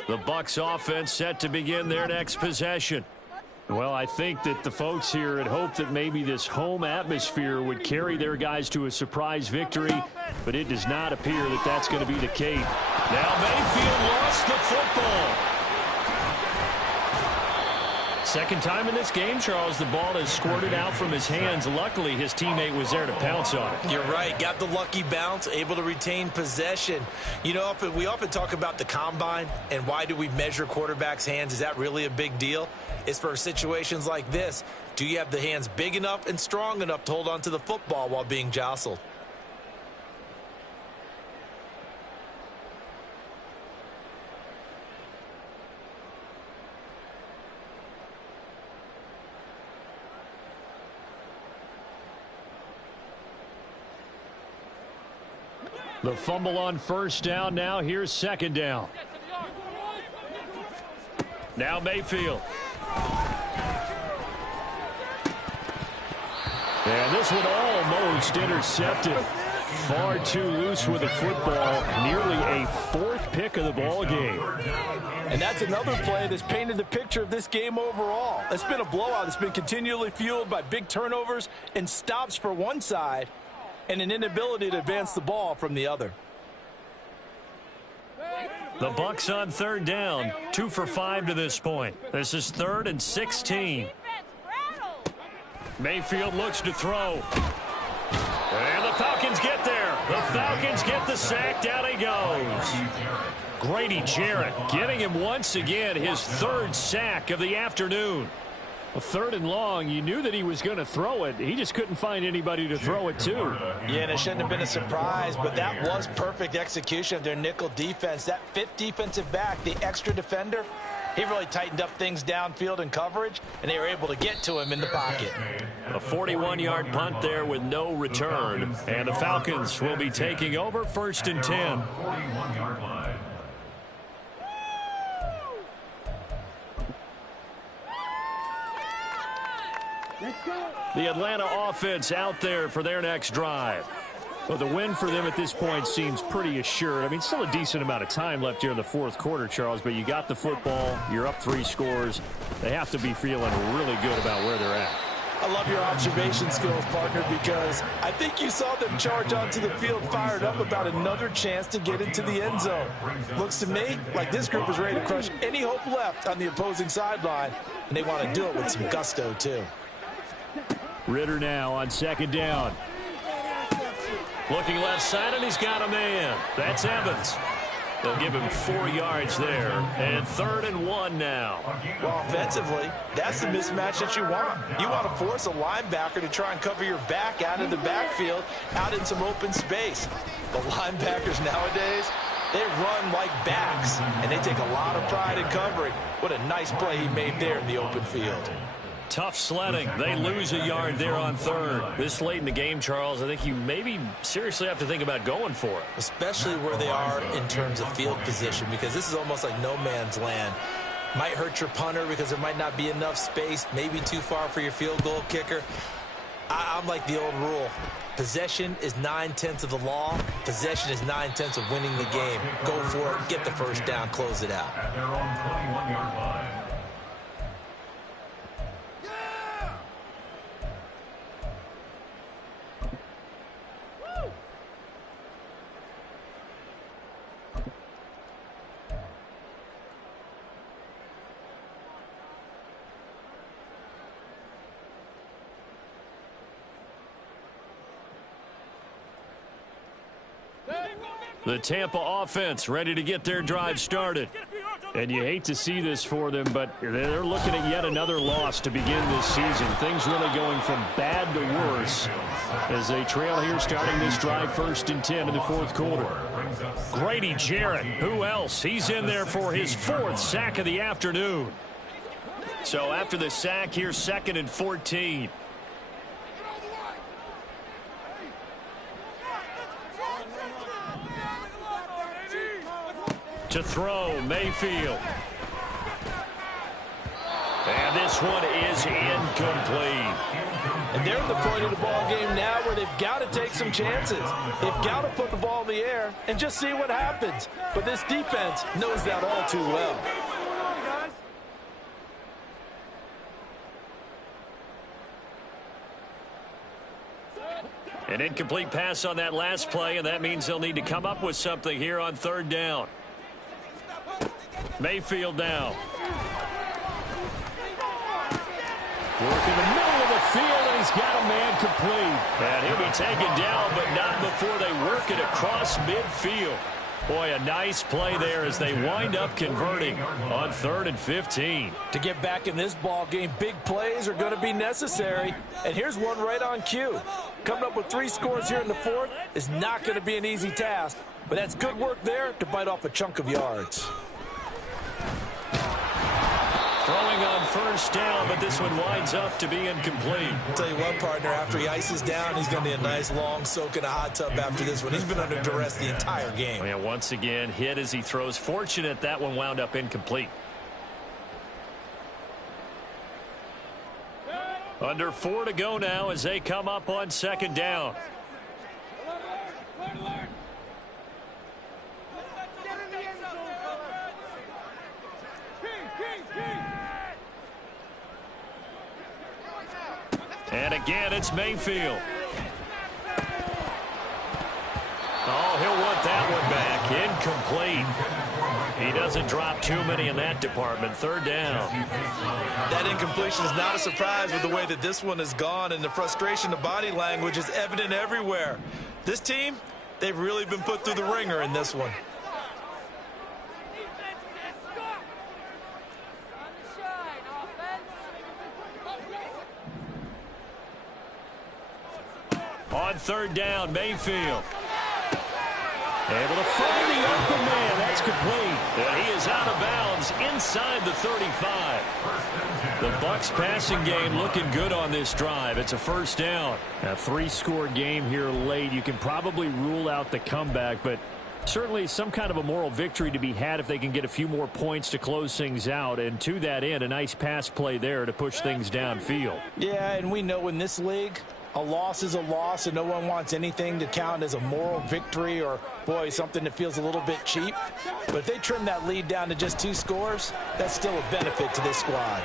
The Bucs offense set to begin their next possession. Well, I think that the folks here had hoped that maybe this home atmosphere would carry their guys to a surprise victory, but it does not appear that that's going to be the case. Now Mayfield lost the football. Second time in this game, Charles, the ball has squirted out from his hands. Luckily, his teammate was there to pounce on it. You're right. Got the lucky bounce, able to retain possession. You know, we often talk about the combine and why do we measure quarterbacks' hands. Is that really a big deal? It's for situations like this. Do you have the hands big enough and strong enough to hold on to the football while being jostled? The fumble on first down. Now here's second down. Now Mayfield. And this one almost intercepted. Far too loose with the football. Nearly a fourth pick of the ball game. And that's another play that's painted the picture of this game overall. It's been a blowout. It's been continually fueled by big turnovers and stops for one side and an inability to advance the ball from the other. The Bucs on third down. 2 for 5 to this point. This is 3rd and 16. Mayfield looks to throw. And the Falcons get there. The Falcons get the sack. Down he goes. Grady Jarrett getting him once again his 3rd sack of the afternoon. A 3rd and long. You knew that he was going to throw it. He just couldn't find anybody to throw it to. Yeah, and it shouldn't have been a surprise, but that was perfect execution of their nickel defense. That 5th defensive back, the extra defender, he really tightened up things downfield in coverage, and they were able to get to him in the pocket. A 41-yard punt there with no return. And the Falcons will be taking over 1st and 10. 41-yard line. The Atlanta offense out there for their next drive. Well, the win for them at this point seems pretty assured. I mean, still a decent amount of time left here in the 4th quarter, Charles, but you got the football. You're up 3 scores. They have to be feeling really good about where they're at. I love your observation skills, partner, because I think you saw them charge onto the field fired up about another chance to get into the end zone. Looks to me like this group is ready to crush any hope left on the opposing sideline, and they want to do it with some gusto, too. Ritter now on 2nd down. Looking left side, and he's got a man. That's Evans. They'll give him 4 yards there. And 3rd and 1 now. Well, offensively, that's the mismatch that you want. You want to force a linebacker to try and cover your back out of the backfield, out in some open space. The linebackers nowadays, they run like backs, and they take a lot of pride in covering. What a nice play he made there in the open field. Tough sledding. They lose a yard there on 3rd. This late in the game, Charles, I think you maybe seriously have to think about going for it. Especially where they are in terms of field position, because this is almost like no man's land. Might hurt your punter because there might not be enough space, maybe too far for your field goal kicker. I'm like the old rule. Possession is 9/10 of the law. Possession is 9/10 of winning the game. Go for it. Get the first down. Close it out. At their own 21-yard line. The Tampa offense ready to get their drive started. And you hate to see this for them, but they're looking at yet another loss to begin this season. Things really going from bad to worse as they trail here starting this drive 1st and 10 in the 4th quarter. Grady Jarrett, who else? He's in there for his 4th sack of the afternoon. So after the sack, here's 2nd and 14. To throw, Mayfield. And this one is incomplete. And they're at the point of the ball game now where they've got to take some chances. They've got to put the ball in the air and just see what happens. But this defense knows that all too well. An incomplete pass on that last play, and that means they'll need to come up with something here on 3rd down. Mayfield now. Working the middle of the field, and he's got a man complete. And he'll be taken down, but not before they work it across midfield. Boy, a nice play there as they wind up converting on 3rd and 15. To get back in this ball game, big plays are going to be necessary. And here's one right on cue. Coming up with 3 scores here in the 4th is not going to be an easy task. But that's good work there to bite off a chunk of yards. Throwing on 1st down, but this one winds up to be incomplete. I'll tell you what, partner, after he ices down, he's going to need a nice long soak in a hot tub after this one. He's been under duress the entire game. And once again, hit as he throws. Fortunate that one wound up incomplete. Under 4 to go now as they come up on second down. And again, it's Mayfield. Oh, he'll want that one back. Incomplete. He doesn't drop too many in that department. Third down. That incompletion is not a surprise with the way that this one has gone, and the frustration, the body language is evident everywhere. This team, they've really been put through the ringer in this one. On third down, Mayfield. Able to find the open man. That's complete. And he is out of bounds inside the 35. The Bucs passing game looking good on this drive. It's a first down. A 3-score game here late. You can probably rule out the comeback, but certainly some kind of a moral victory to be had if they can get a few more points to close things out. And to that end, a nice pass play there to push things downfield. Yeah, and we know in this league, a loss is a loss, and no one wants anything to count as a moral victory or, boy, something that feels a little bit cheap. But if they trim that lead down to just 2 scores, that's still a benefit to this squad.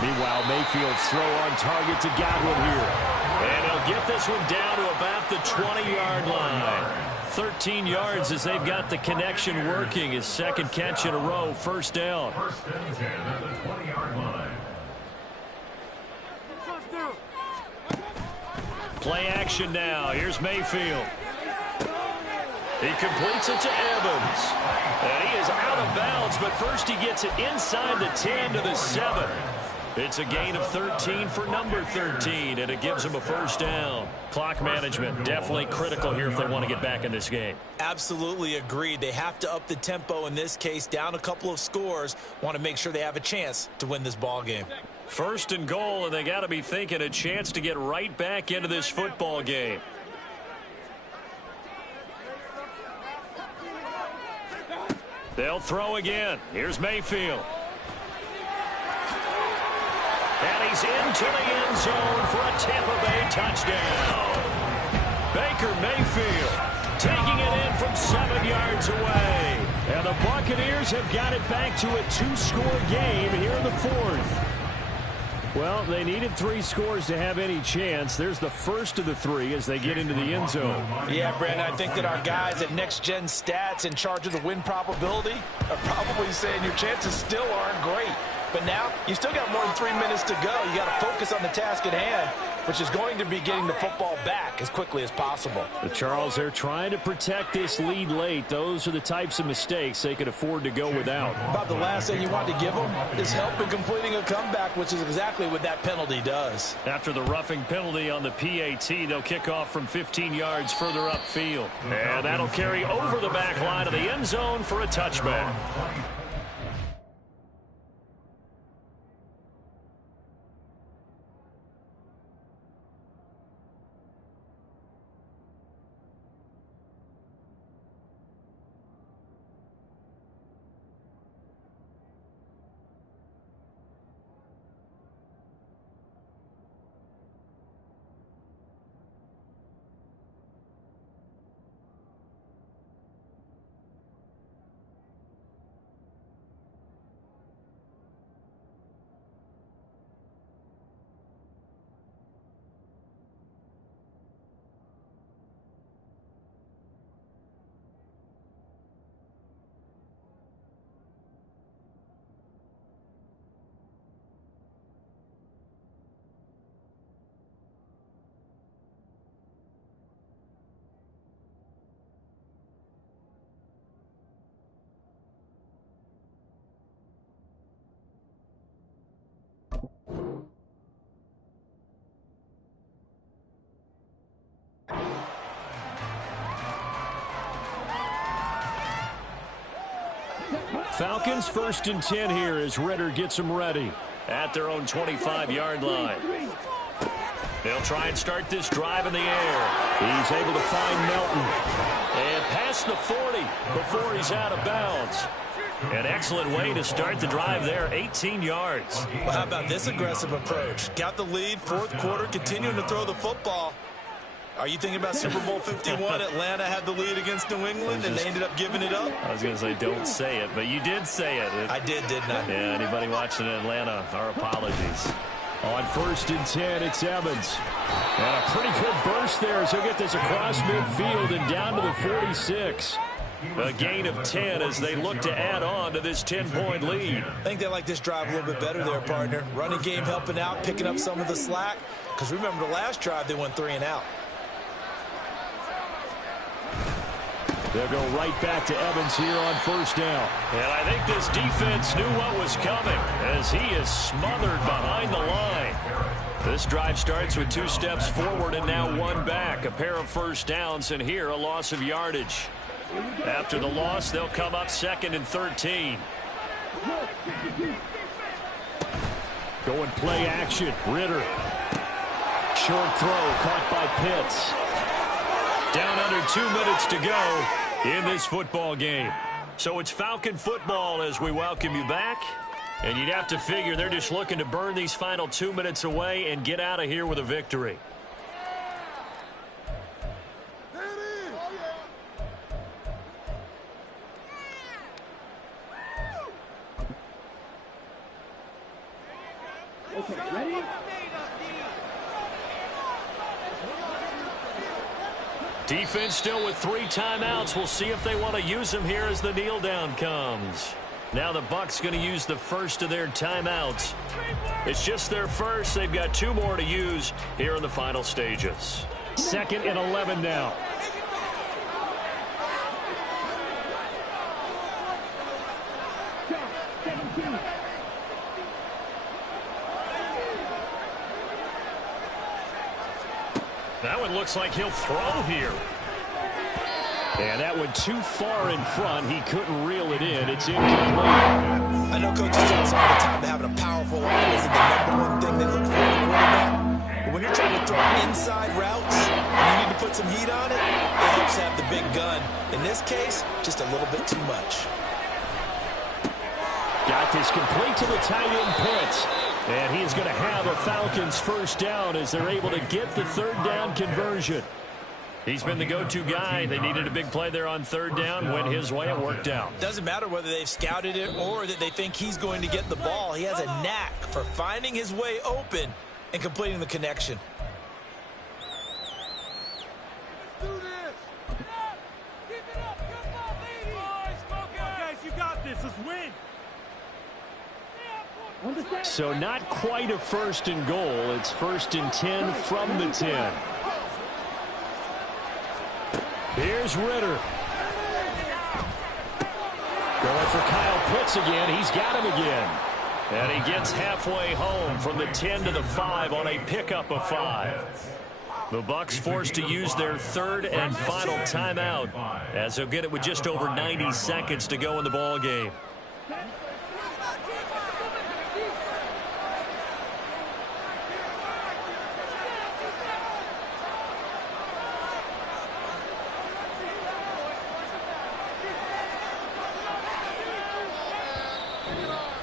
Meanwhile, Mayfield's throw on target to Godwin here. And he'll get this one down to about the 20-yard line. 13 yards as they've got the connection working. His second catch in a row, first down. First and 10 at the 20-yard line. Play action now. Here's Mayfield. He completes it to Evans. And he is out of bounds, but first he gets it inside the 10 to the 7. It's a gain of 13 for number 13, and it gives them a first down. Clock management definitely critical here if they want to get back in this game. Absolutely agreed. They have to up the tempo in this case, down a couple of scores. Want to make sure they have a chance to win this ball game. First and goal, and they got to be thinking a chance to get right back into this football game. They'll throw again. Here's Mayfield. And he's into the end zone for a Tampa Bay touchdown. Baker Mayfield taking it in from 7 yards away. And the Buccaneers have got it back to a 2-score game here in the 4th. Well, they needed 3 scores to have any chance. There's the first of the 3 as they get into the end zone. Yeah, Brandon, I think that our guys at Next Gen Stats in charge of the win probability are probably saying your chances still aren't great. But now, you still got more than 3 minutes to go. You got to focus on the task at hand, which is going to be getting the football back as quickly as possible. The Charles, they're trying to protect this lead late. Those are the types of mistakes they could afford to go without. About the last thing you want to give them is help in completing a comeback, which is exactly what that penalty does. After the roughing penalty on the PAT, they'll kick off from 15 yards further upfield. And that'll carry over the back line of the end zone for a touchback. Falcons first and 10 here as Ritter gets them ready at their own 25-yard line. They'll try and start this drive in the air. He's able to find Melton. And past the 40 before he's out of bounds. An excellent way to start the drive there, 18 yards. Well, how about this aggressive approach? Got the lead, fourth quarter, continuing to throw the football. Are you thinking about Super Bowl 51? Atlanta had the lead against New England, and they ended up giving it up? I was going to say, don't say it, but you did say it. I did, didn't I? Yeah, anybody watching Atlanta, our apologies. On 1st and 10, it's Evans. And a pretty good burst there as he'll get this across midfield and down to the 46. A gain of 10 as they look to add on to this 10-point lead. I think they like this drive a little bit better there, partner. Running game helping out, picking up some of the slack. Because remember the last drive, they went 3 and out. They'll go right back to Evans here on 1st down. And I think this defense knew what was coming as he is smothered behind the line. This drive starts with 2 steps forward and now 1 back. A pair of 1st downs, and here a loss of yardage. After the loss, they'll come up 2nd and 13. Going play action. Ritter. Short throw caught by Pitts. Down under 2 minutes to go in this football game. So it's Falcon football as we welcome you back. And you'd have to figure they're just looking to burn these final 2 minutes away and get out of here with a victory. Okay, ready? Defense still with 3 timeouts. We'll see if they want to use them here as the kneel down comes. Now the Bucs going to use the first of their timeouts. It's just their first. They've got 2 more to use here in the final stages. 2nd and 11 now. That one looks like he'll throw here. And that one too far in front. He couldn't reel it in. It's incomplete. I know coaches tell us all the time that having a powerful arm isn't the #1 thing they look for in a quarterback. But when you're trying to throw inside routes and you need to put some heat on it, it helps to have the big gun. In this case, just a little bit too much. Got this complete to the tight end Pitts. And he's going to have a Falcons 1st down as they're able to get the 3rd down conversion. He's been the go-to guy. They needed a big play there on 3rd down. Went his way. It worked out. Doesn't matter whether they've scouted it or that they think he's going to get the ball. He has a knack for finding his way open and completing the connection. Let's do this. Keep it up. Come on, ladies. Guys, you got this. Let's win. So not quite a 1st and goal. It's 1st and 10 from the 10. Here's Ritter. Going for Kyle Pitts again. He's got him again. And he gets halfway home from the 10 to the 5 on a pickup of 5. The Bucs forced to use their 3rd and final timeout as they'll get it with just over 90 seconds to go in the ball game.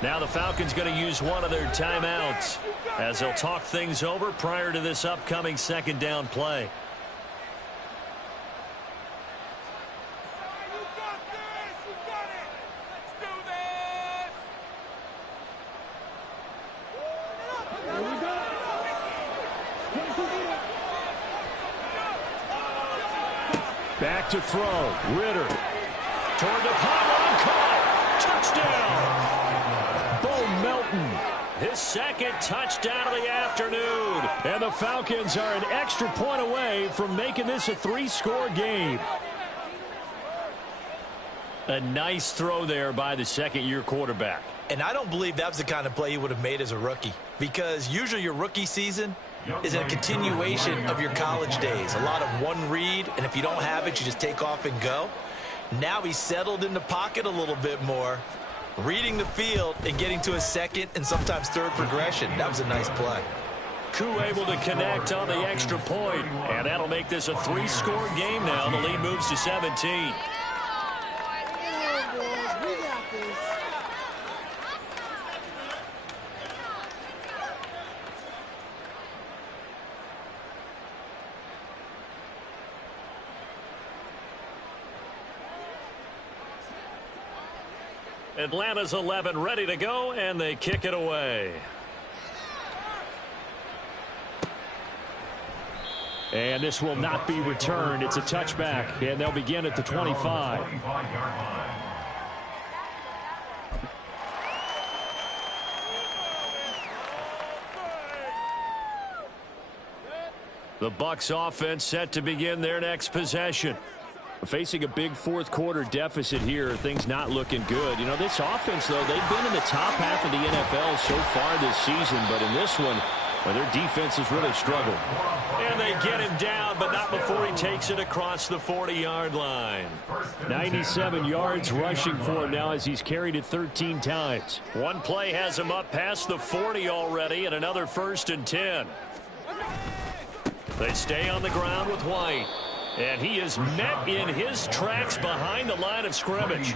Now the Falcons going to use one of their timeouts as they'll talk things over prior to this upcoming 2nd down play. You got this. You got it. Let's do this. Here we go. Back to throw. Ritter. Toward the pylon. Caught. Touchdown. Melton, his 2nd touchdown of the afternoon. And the Falcons are an extra point away from making this a 3-score game. A nice throw there by the 2nd-year quarterback. And I don't believe that was the kind of play he would have made as a rookie, because usually your rookie season is a continuation of your college days. A lot of one read, and if you don't have it, you just take off and go. Now he's settled in the pocket a little bit more, reading the field and getting to a 2nd and sometimes 3rd progression. That was a nice play. Koo able to connect on the extra point, and that'll make this a 3-score game now. The lead moves to 17. We got this. Atlanta's 11 ready to go, and they kick it away. And this will not be returned. It's a touchback, and they'll begin at the 25. 25-yard line. The Bucs offense set to begin their next possession. Facing a big fourth quarter deficit here, things not looking good. You know, this offense, though, they've been in the top half of the NFL so far this season, but in this one, well, their defense has really struggled. And they get him down, but not before he takes it across the 40-yard line. 97 yards rushing for him now as he's carried it 13 times. One play has him up past the 40 already, and another 1st and 10. They stay on the ground with White. And he is met in his tracks behind the line of scrimmage.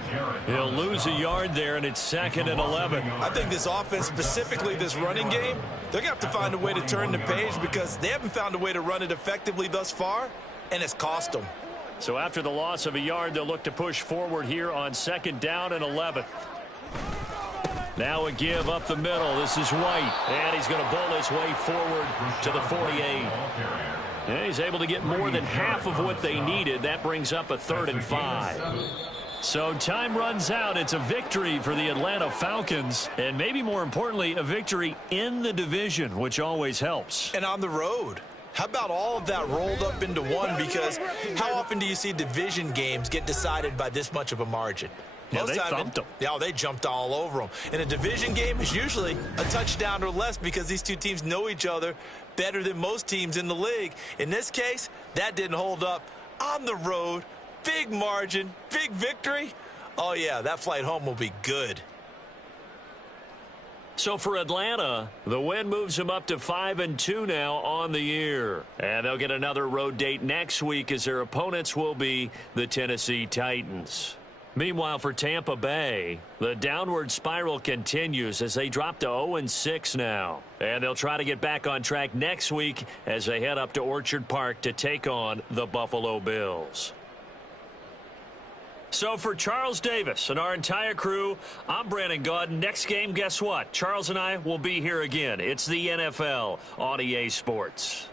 He'll lose a yard there, and it's 2nd and 11. I think this offense, specifically this running game, they're going to have to find a way to turn the page because they haven't found a way to run it effectively thus far, and it's cost them. So after the loss of a yard, they'll look to push forward here on 2nd down and 11. Now a give up the middle. This is White, and he's going to bowl his way forward to the 48. And he's able to get more than half of what they needed. That brings up a 3rd and 5. So time runs out. It's a victory for the Atlanta Falcons. And maybe more importantly, a victory in the division, which always helps. And on the road. How about all of that rolled up into one? Because how often do you see division games get decided by this much of a margin? Yeah, they thumped them. Yeah, they jumped all over them. In a division game, it's usually a touchdown or less because these two teams know each other better than most teams in the league. In this case, that didn't hold up. On the road, big margin, big victory. Oh, yeah, that flight home will be good. So for Atlanta, the win moves them up to 5-2 now on the year. And they'll get another road date next week as their opponents will be the Tennessee Titans. Meanwhile, for Tampa Bay, the downward spiral continues as they drop to 0-6 now. And they'll try to get back on track next week as they head up to Orchard Park to take on the Buffalo Bills. So for Charles Davis and our entire crew, I'm Brandon Gaudin. Next game, guess what? Charles and I will be here again. It's the NFL on EA Sports.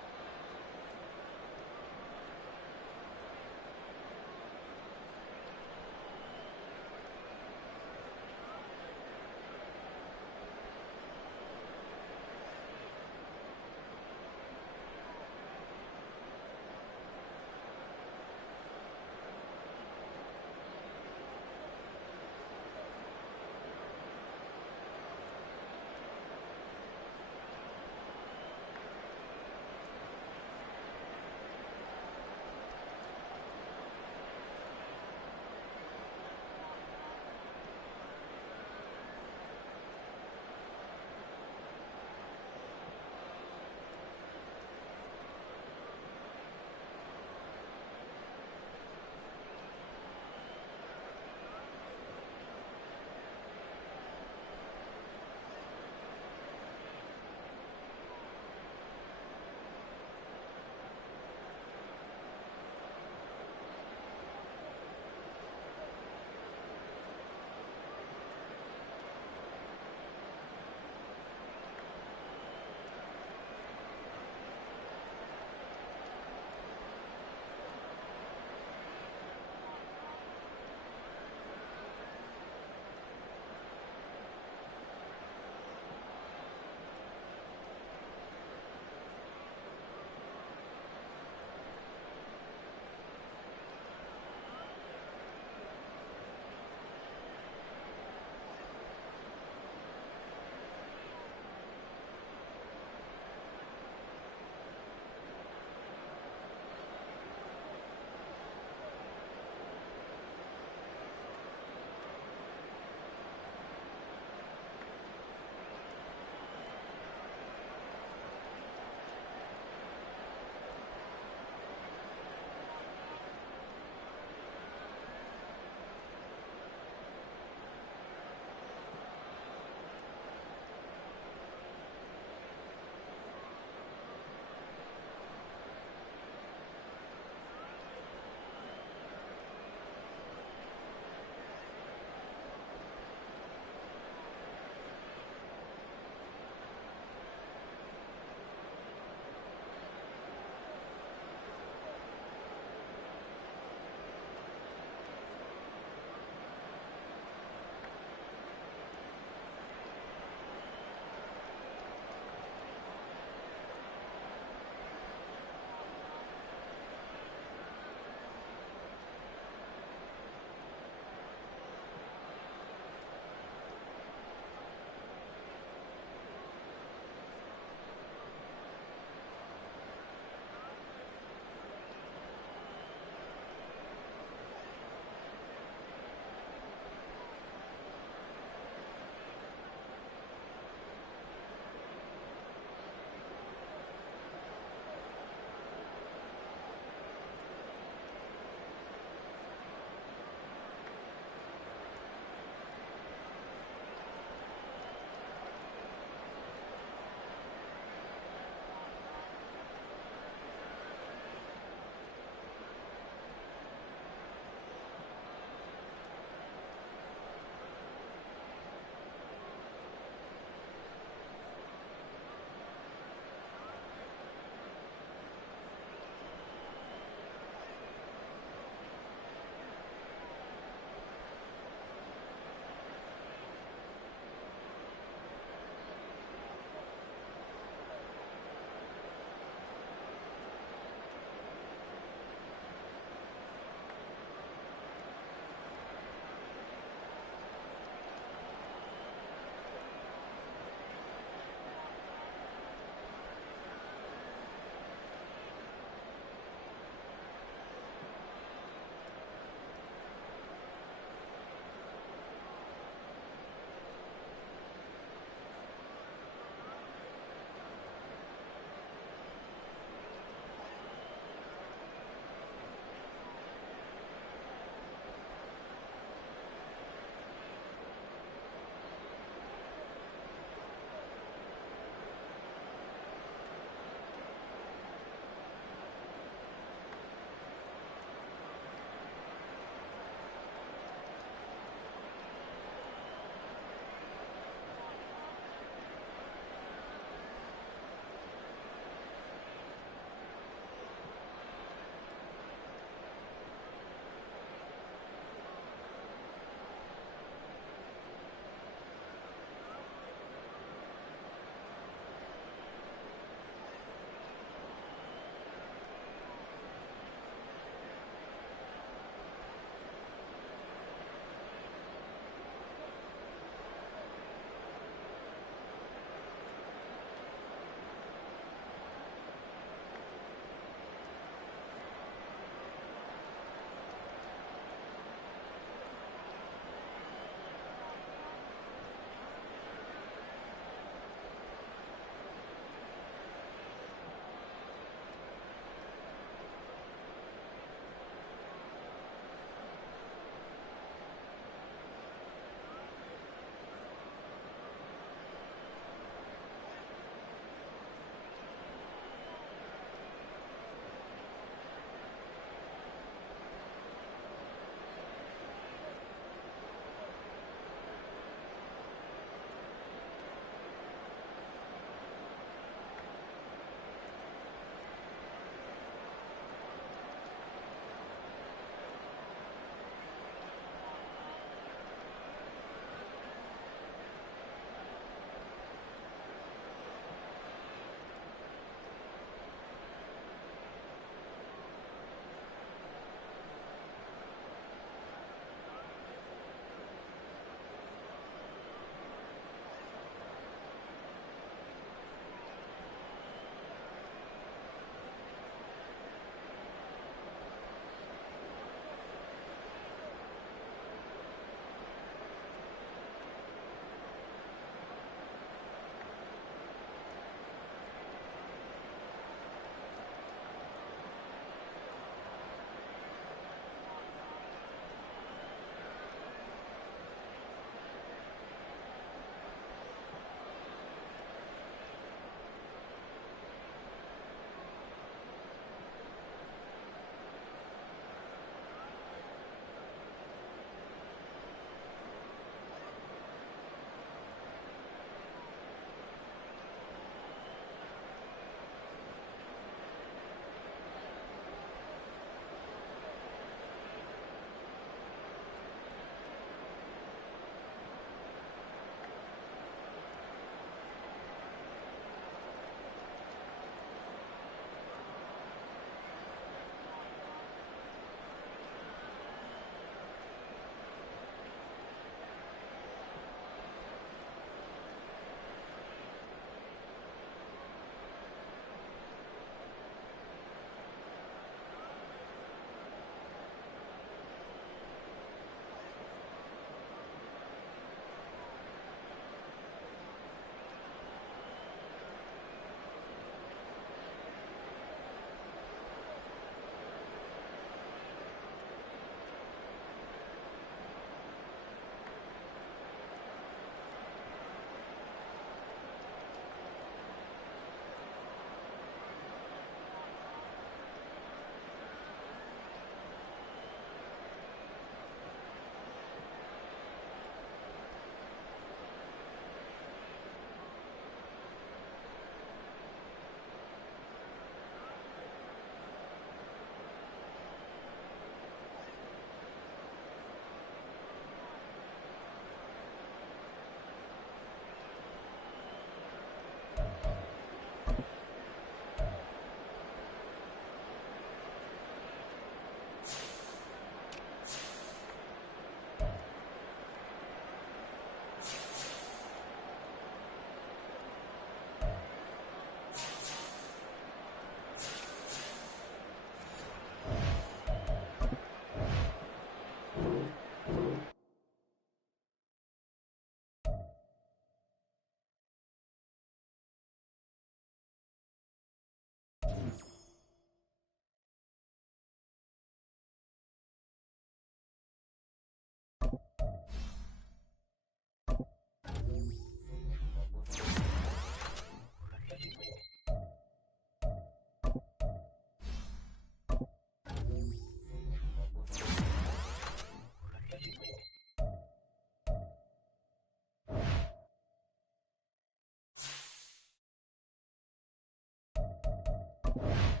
down.